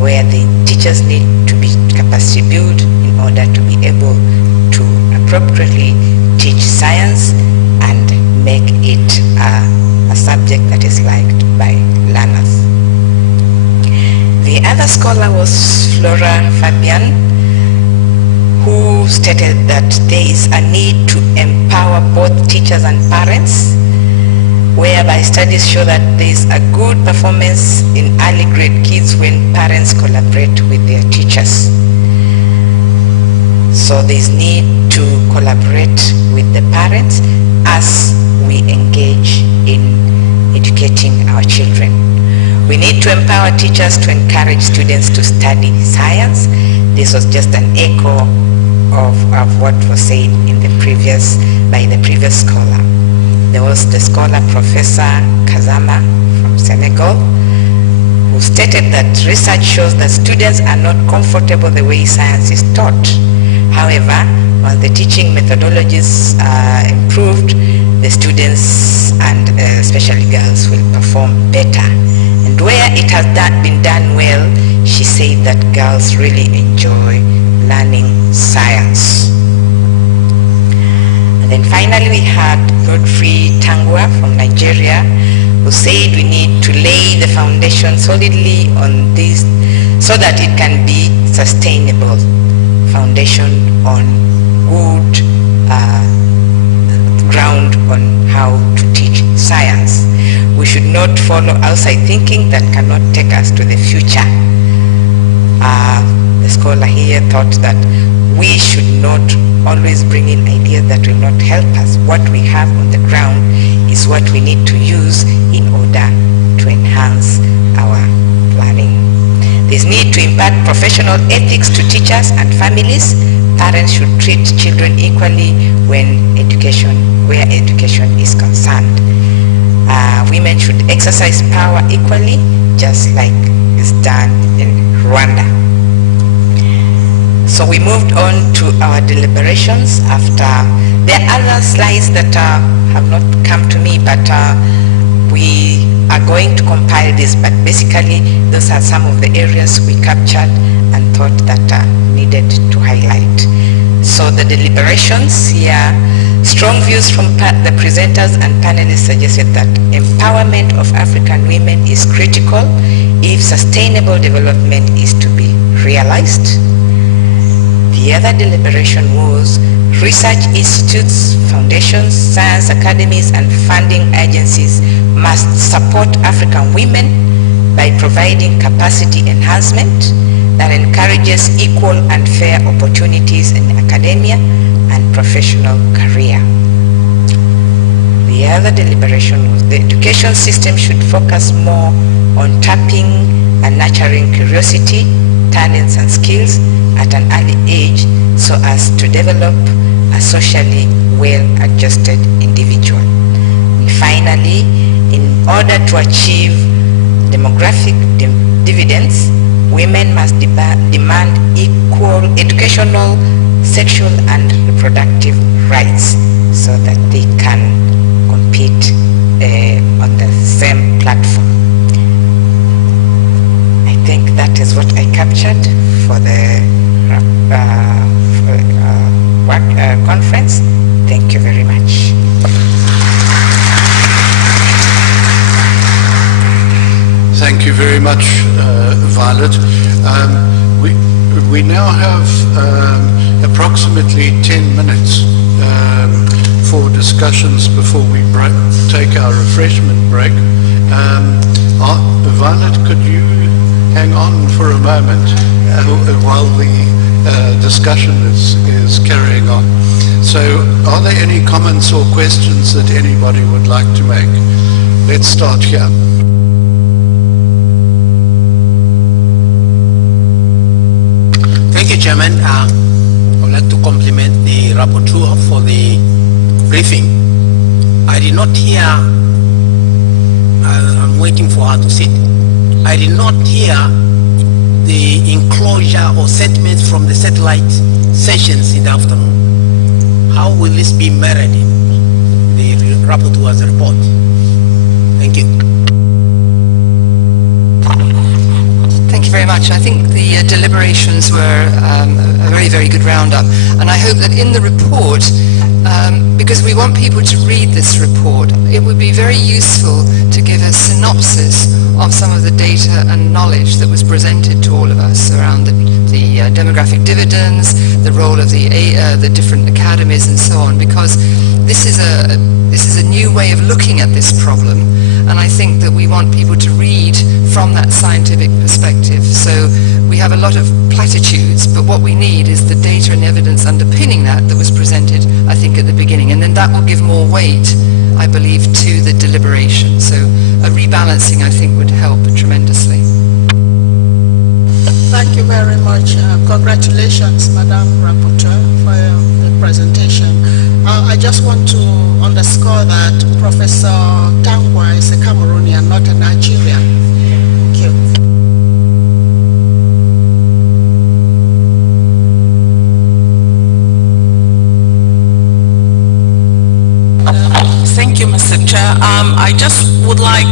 where the teachers need to be capacity built in order to be able to appropriately teach science and make it a subject that is liked by learners. The other scholar was Flora Fabian, who stated that there is a need to empower both teachers and parents, whereby studies show that there is a good performance in early grade kids when parents collaborate with their teachers. So there is need to collaborate with the parents as we engage in educating our children. We need to empower teachers to encourage students to study science. This was just an echo of what was said by the previous scholar. There was the scholar Professor Kazama from Senegal, who stated that research shows that students are not comfortable the way science is taught. However, once the teaching methodologies are improved, the students, and especially girls, will perform better. And where it has been done well, she said that girls really enjoy learning science. And then finally we had Godfrey Tangwa from Nigeria, who said we need to lay the foundation solidly on this so that it can be sustainable. Foundation on good ground on how to teach science. We should not follow outside thinking that cannot take us to the future. The scholar here thought that we should not always bring in ideas that will not help us. What we have on the ground is what we need to use in order to enhance our planning. There's need to impart professional ethics to teachers and families. Parents should treat children equally where education is concerned. Women should exercise power equally, just like is done in Rwanda. So we moved on to our deliberations after. There are other slides that have not come to me, but we are going to compile this. But basically, those are some of the areas we captured and thought that needed to highlight. So the deliberations here, strong views from the presenters and panelists suggested that empowerment of African women is critical if sustainable development is to be realized. The other deliberation was research institutes, foundations, science academies, and funding agencies must support African women by providing capacity enhancement that encourages equal and fair opportunities in academia and professional career. The other deliberation was the education system should focus more on tapping and nurturing curiosity, talents, and skills at an early age so as to develop a socially well-adjusted individual. And finally, in order to achieve demographic dividends, women must demand equal educational, sexual, and reproductive rights so that they can compete on the same platform. I think that is what I captured for the conference. Thank you very much. Thank you very much, Violet. We now have approximately 10 minutes for discussions before we take our refreshment break. Violet, could you hang on for a moment while the discussion is carrying on? So are there any comments or questions that anybody would like to make? Let's start here. Thank you, Chairman. I would like to compliment the rapporteur for the briefing. I did not hear, I'm waiting for her to sit. I did not hear the enclosure or statements from the satellite sessions in the afternoon. How will this be mirrored in the rapporteur's report? Thank you. Thank you very much. I think the deliberations were a very, very good roundup. And I hope that in the report, because we want people to read this report, it would be very useful to give a synopsis of some of the data and knowledge that was presented to all of us around the demographic dividends, the role of the different academies and so on, because this is a new way of looking at this problem, and I think that we want people to read from that scientific perspective. So we have a lot of platitudes, but what we need is the data and evidence underpinning that was presented, I think, at the beginning, and then that will give more weight, I believe, to the deliberation. So a rebalancing, I think, would help tremendously. Thank you very much. Congratulations, Madam Rapporteur, for the presentation. I just want to underscore that Professor Tangwa is a Cameroonian, not a Nigerian. Thank you. Thank you, Mr. Chair. I just would like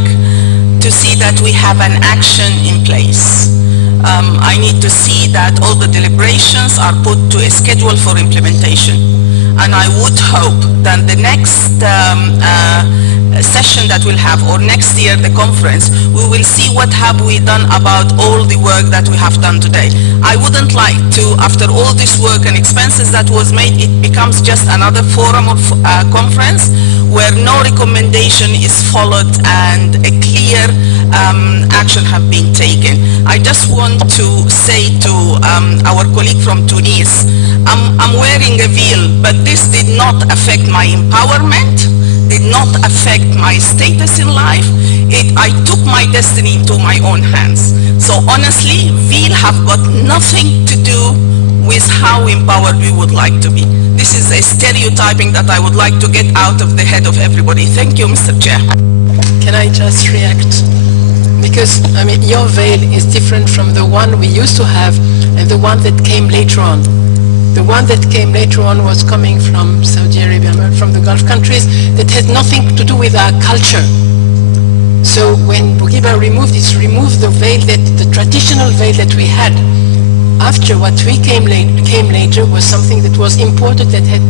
to see that we have an action in place. I need to see that all the deliberations are put to a schedule for implementation. And I would hope that the next session that we'll have, or next year the conference, we will see what have we done about all the work that we have done today. I wouldn't like to, after all this work and expenses that was made, it becomes just another forum of conference where no recommendation is followed and a clear action have been taken. I just want to say to our colleague from Tunis, I'm wearing a veil, but this did not affect my empowerment, did not affect my status in life. I took my destiny into my own hands. So honestly, veil have got nothing to do with how empowered we would like to be. This is a stereotyping that I would like to get out of the head of everybody. Thank you, Mr. Chair. Can I just react? Because, I mean, your veil is different from the one we used to have and the one that came later on. The one that came later on was coming from Saudi Arabia, from the Gulf countries, that had nothing to do with our culture. So when Bourguiba removed this, removed the veil, the traditional veil that we had. After what we came later was something that was imported that had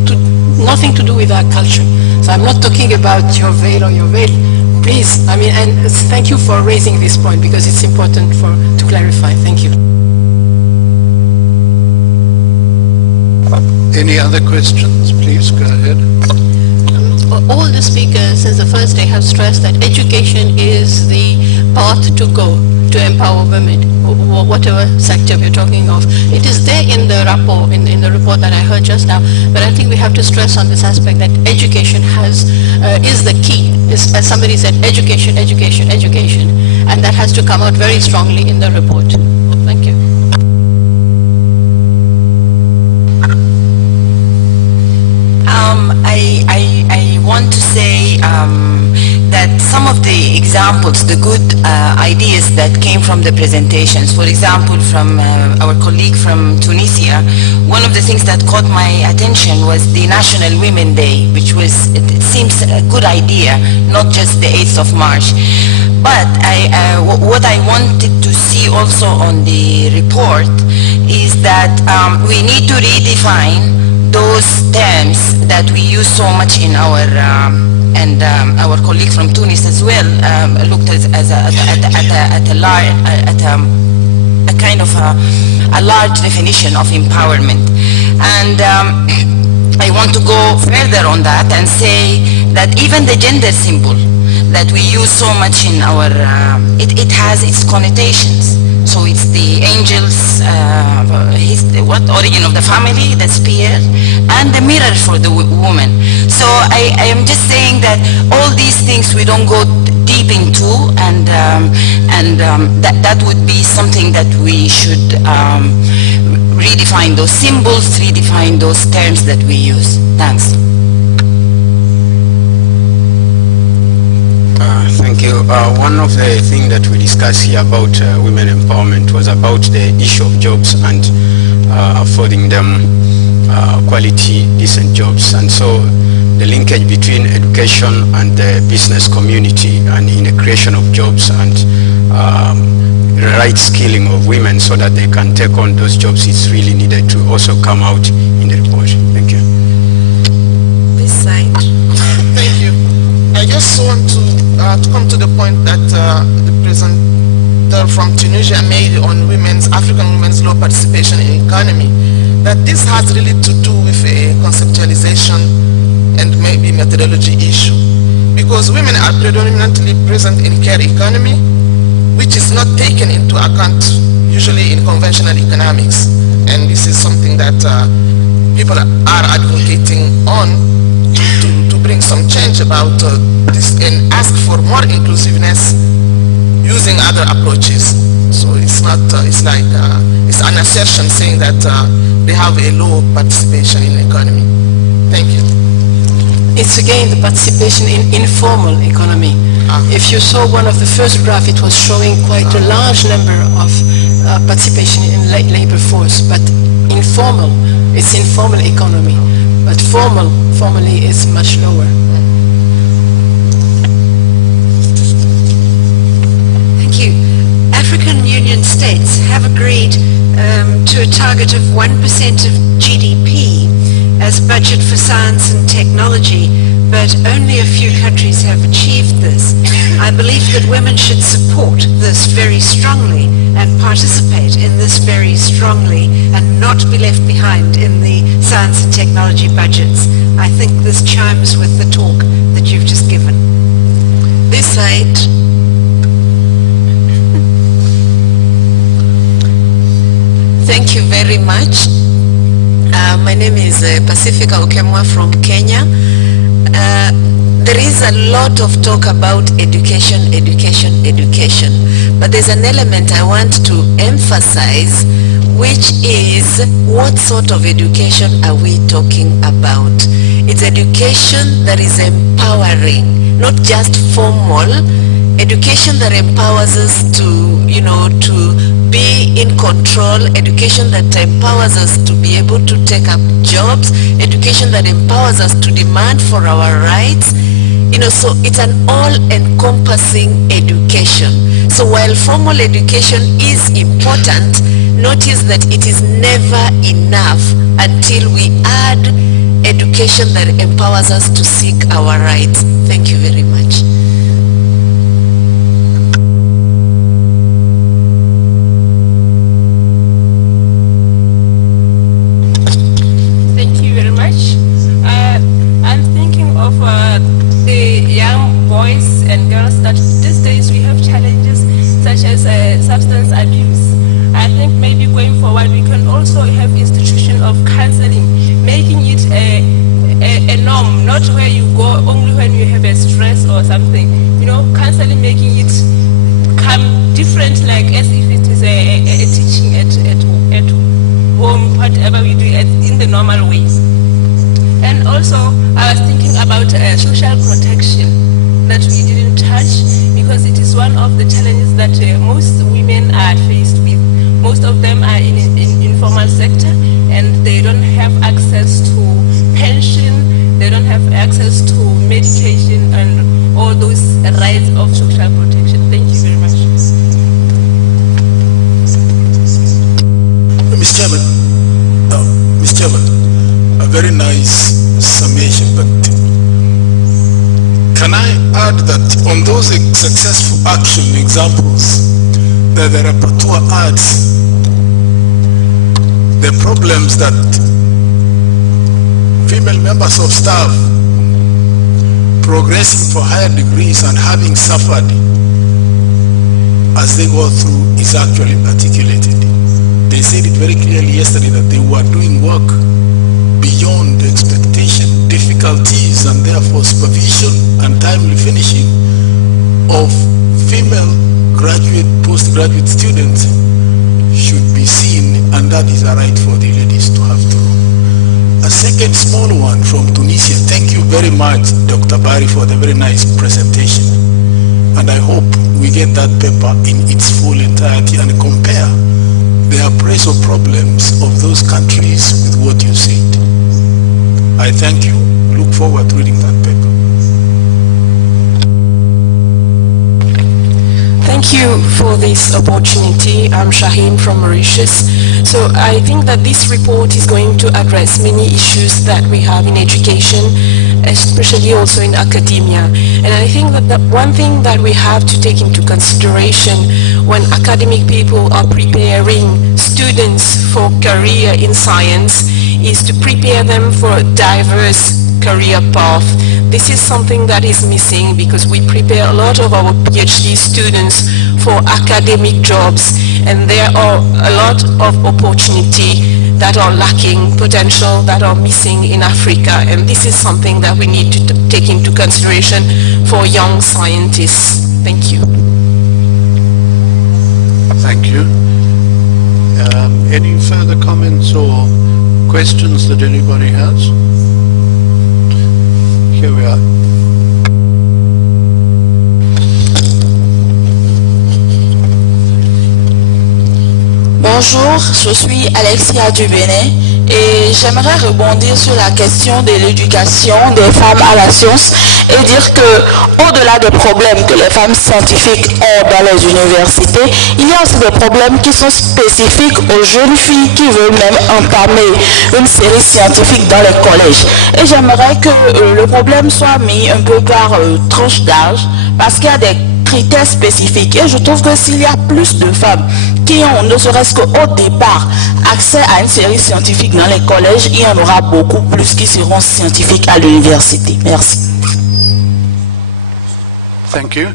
nothing to do with our culture. So I'm not talking about your veil or your veil. Please, I mean, and thank you for raising this point because it's important to clarify. Thank you. Any other questions? Please go ahead. All the speakers since the first day have stressed that education is the path to go to empower women, or whatever sector we're talking of. It is there in the rapport, in the report that I heard just now, but I think we have to stress on this aspect that education is the key. As somebody said, education, education, education, and that has to come out very strongly in the report. Thank you. I want to say that some of the examples, the good ideas that came from the presentations, for example, from our colleague from Tunisia, one of the things that caught my attention was the National Women's Day, which was, it seems a good idea, not just the 8th of March. But what I wanted to see also on the report is that we need to redefine those terms that we use so much in our and our colleague from Tunis as well looked at a kind of a large definition of empowerment. And I want to go further on that and say that even the gender symbol that we use so much in our, it has its connotations. So it's the angels, origin of the family, the spear, and the mirror for the woman. So I am just saying that all these things we don't go deep into, and that would be something that we should redefine those symbols, redefine those terms that we use. Thanks. Thank you. One of the things that we discussed here about women empowerment was about the issue of jobs and affording them quality, decent jobs. And so the linkage between education and the business community and in the creation of jobs and the right skilling of women so that they can take on those jobs is really needed to also come out in the report. Thank you. This side. Thank you. I just want to come to the point that the presenter from Tunisia made on African women's low participation in economy, that this has really to do with a conceptualization and maybe methodology issue. Because women are predominantly present in care economy, which is not taken into account usually in conventional economics. And this is something that people are advocating on to bring some change about this and ask for more inclusiveness using other approaches. So it's not, it's like, it's an assertion saying that they have a low participation in the economy. Thank you. It's again the participation in informal economy. If you saw one of the first graphs, it was showing quite a large number of participation in labor force, but informal, it's informal economy, but formally is much lower. Thank you. African Union states have agreed to a target of 1% of GDP as budget for science and technology, but only a few countries have achieved this. I believe that women should support this very strongly and participate in this very strongly and not be left behind in the science and technology budgets. I think this chimes with the talk that you've just given. This side. Thank you very much. My name is Pacifica Okemwa from Kenya. There is a lot of talk about education, but there's an element I want to emphasize, which is what sort of education are we talking about? It's education that is empowering, not just formal, education that empowers us to, to be in control, education that empowers us to be able to take up jobs, education that empowers us to demand for our rights. So it's an all-encompassing education. So while formal education is important, notice that it is never enough until we add education that empowers us to seek our rights. Thank you very much. Thank you very much. I'm thinking of the young boys and girls that these days we have challenges such as substance abuse. I think maybe going forward we can also have institution of counseling, making it a norm, not where you go only when you have a stress or something. Counseling, making it come different, like as if it is a teaching at home, whatever we do in the normal ways. And also, I was thinking about social protection that we didn't touch, because it is one of the challenges that most women are faced with. Most of them are in informal sector, and they don't have access to pension, they don't have access to medication and all those rights of social protection. Thank you very much. Mr. Chairman, a very nice summation, but can I add that on those successful action examples that the rapporteur adds, the problems that female members of staff progressing for higher degrees and having suffered as they go through is actually articulated. They said it very clearly yesterday that they were doing work beyond expectation, difficulties, and therefore supervision and timely finishing of female graduate, postgraduate students should be seen, and that is a right for the ladies to have to. A second small one from Tunisia. Thank you very much, Dr. Barry, for the very nice presentation. And I hope we get that paper in its full entirety and compare the appraisal problems of those countries with what you said. I thank you. Look forward to reading that paper. Thank you for this opportunity. I'm Shaheen from Mauritius. So I think that this report is going to address many issues that we have in education, especially also in academia. And I think that the one thing that we have to take into consideration when academic people are preparing students for career in science is to prepare them for a diverse career path. This is something that is missing because we prepare a lot of our PhD students for academic jobs, and there are a lot of opportunity that are lacking, potential that are missing in Africa, and this is something that we need to take into consideration for young scientists. Thank you. Thank you. Any further comments or questions that anybody has? Here we are. Bonjour, je suis Alexia du Bénin et j'aimerais rebondir sur la question de l'éducation des femmes à la science et dire que au-delà des problèmes que les femmes scientifiques ont dans les universités, il y a aussi des problèmes qui sont spécifiques aux jeunes filles qui veulent même entamer une série scientifique dans les collèges. Et j'aimerais que le problème soit mis un peu par tranche d'âge parce qu'il y a des critères spécifiques et je trouve que s'il y a plus de femmes qui ont, ne serait-ce qu'au départ, accès à une série scientifique dans les collèges, il y en aura beaucoup plus qui seront scientifiques à l'université. Merci. Thank you.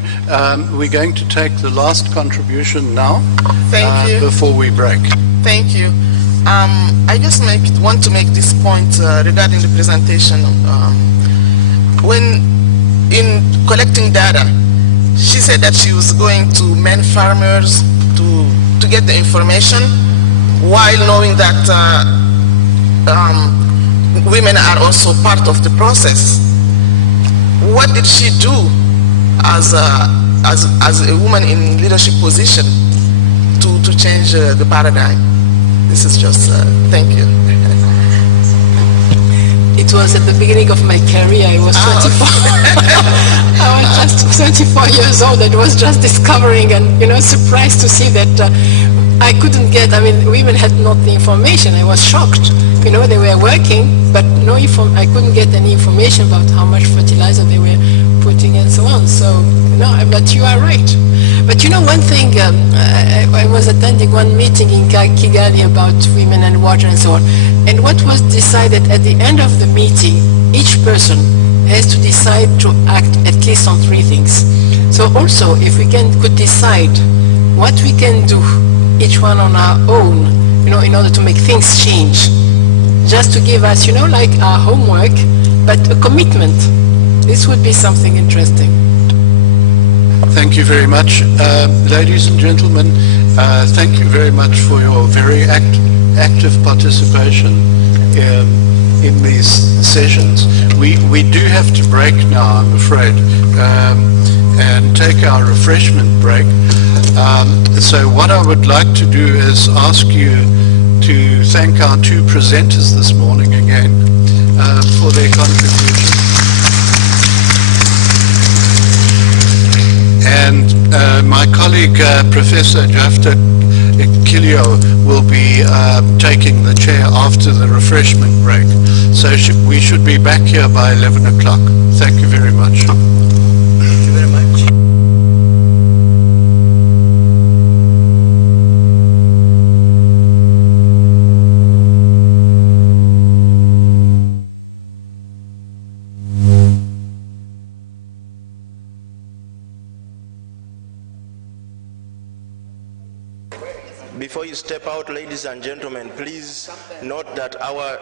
We're going to take the last contribution now. Thank you. Before we break. Thank you. I just want to make this point regarding the presentation. When in collecting data, she said that she was going to men farmers to get the information, while knowing that women are also part of the process. What did she do as a woman in leadership position to change the paradigm? This is just, thank you. It was at the beginning of my career. I was 24. I was just 24 years old. I was just discovering and, surprised to see that I couldn't get, women had not the information. I was shocked. They were working, but I couldn't get any information about how much fertilizer they were putting and so on. So, but you are right. But one thing, I was attending one meeting in Kigali about women and water and so on. And what was decided at the end of the meeting, each person has to decide to act at least on 3 things. So also, if we could decide what we can do, each one on our own, in order to make things change, just to give us, like our homework, but a commitment. This would be something interesting. Thank you very much. Ladies and gentlemen, thank you very much for your very active participation in these sessions. We do have to break now, I'm afraid, and take our refreshment break. So what I would like to do is ask you to thank our 2 presenters this morning again for their contribution. And my colleague, Professor Jafta Kilio, will be taking the chair after the refreshment break. So we should be back here by 11 o'clock. Thank you very much. Thank you very much. Before you step out, ladies and gentlemen, please note that our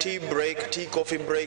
tea break, tea coffee break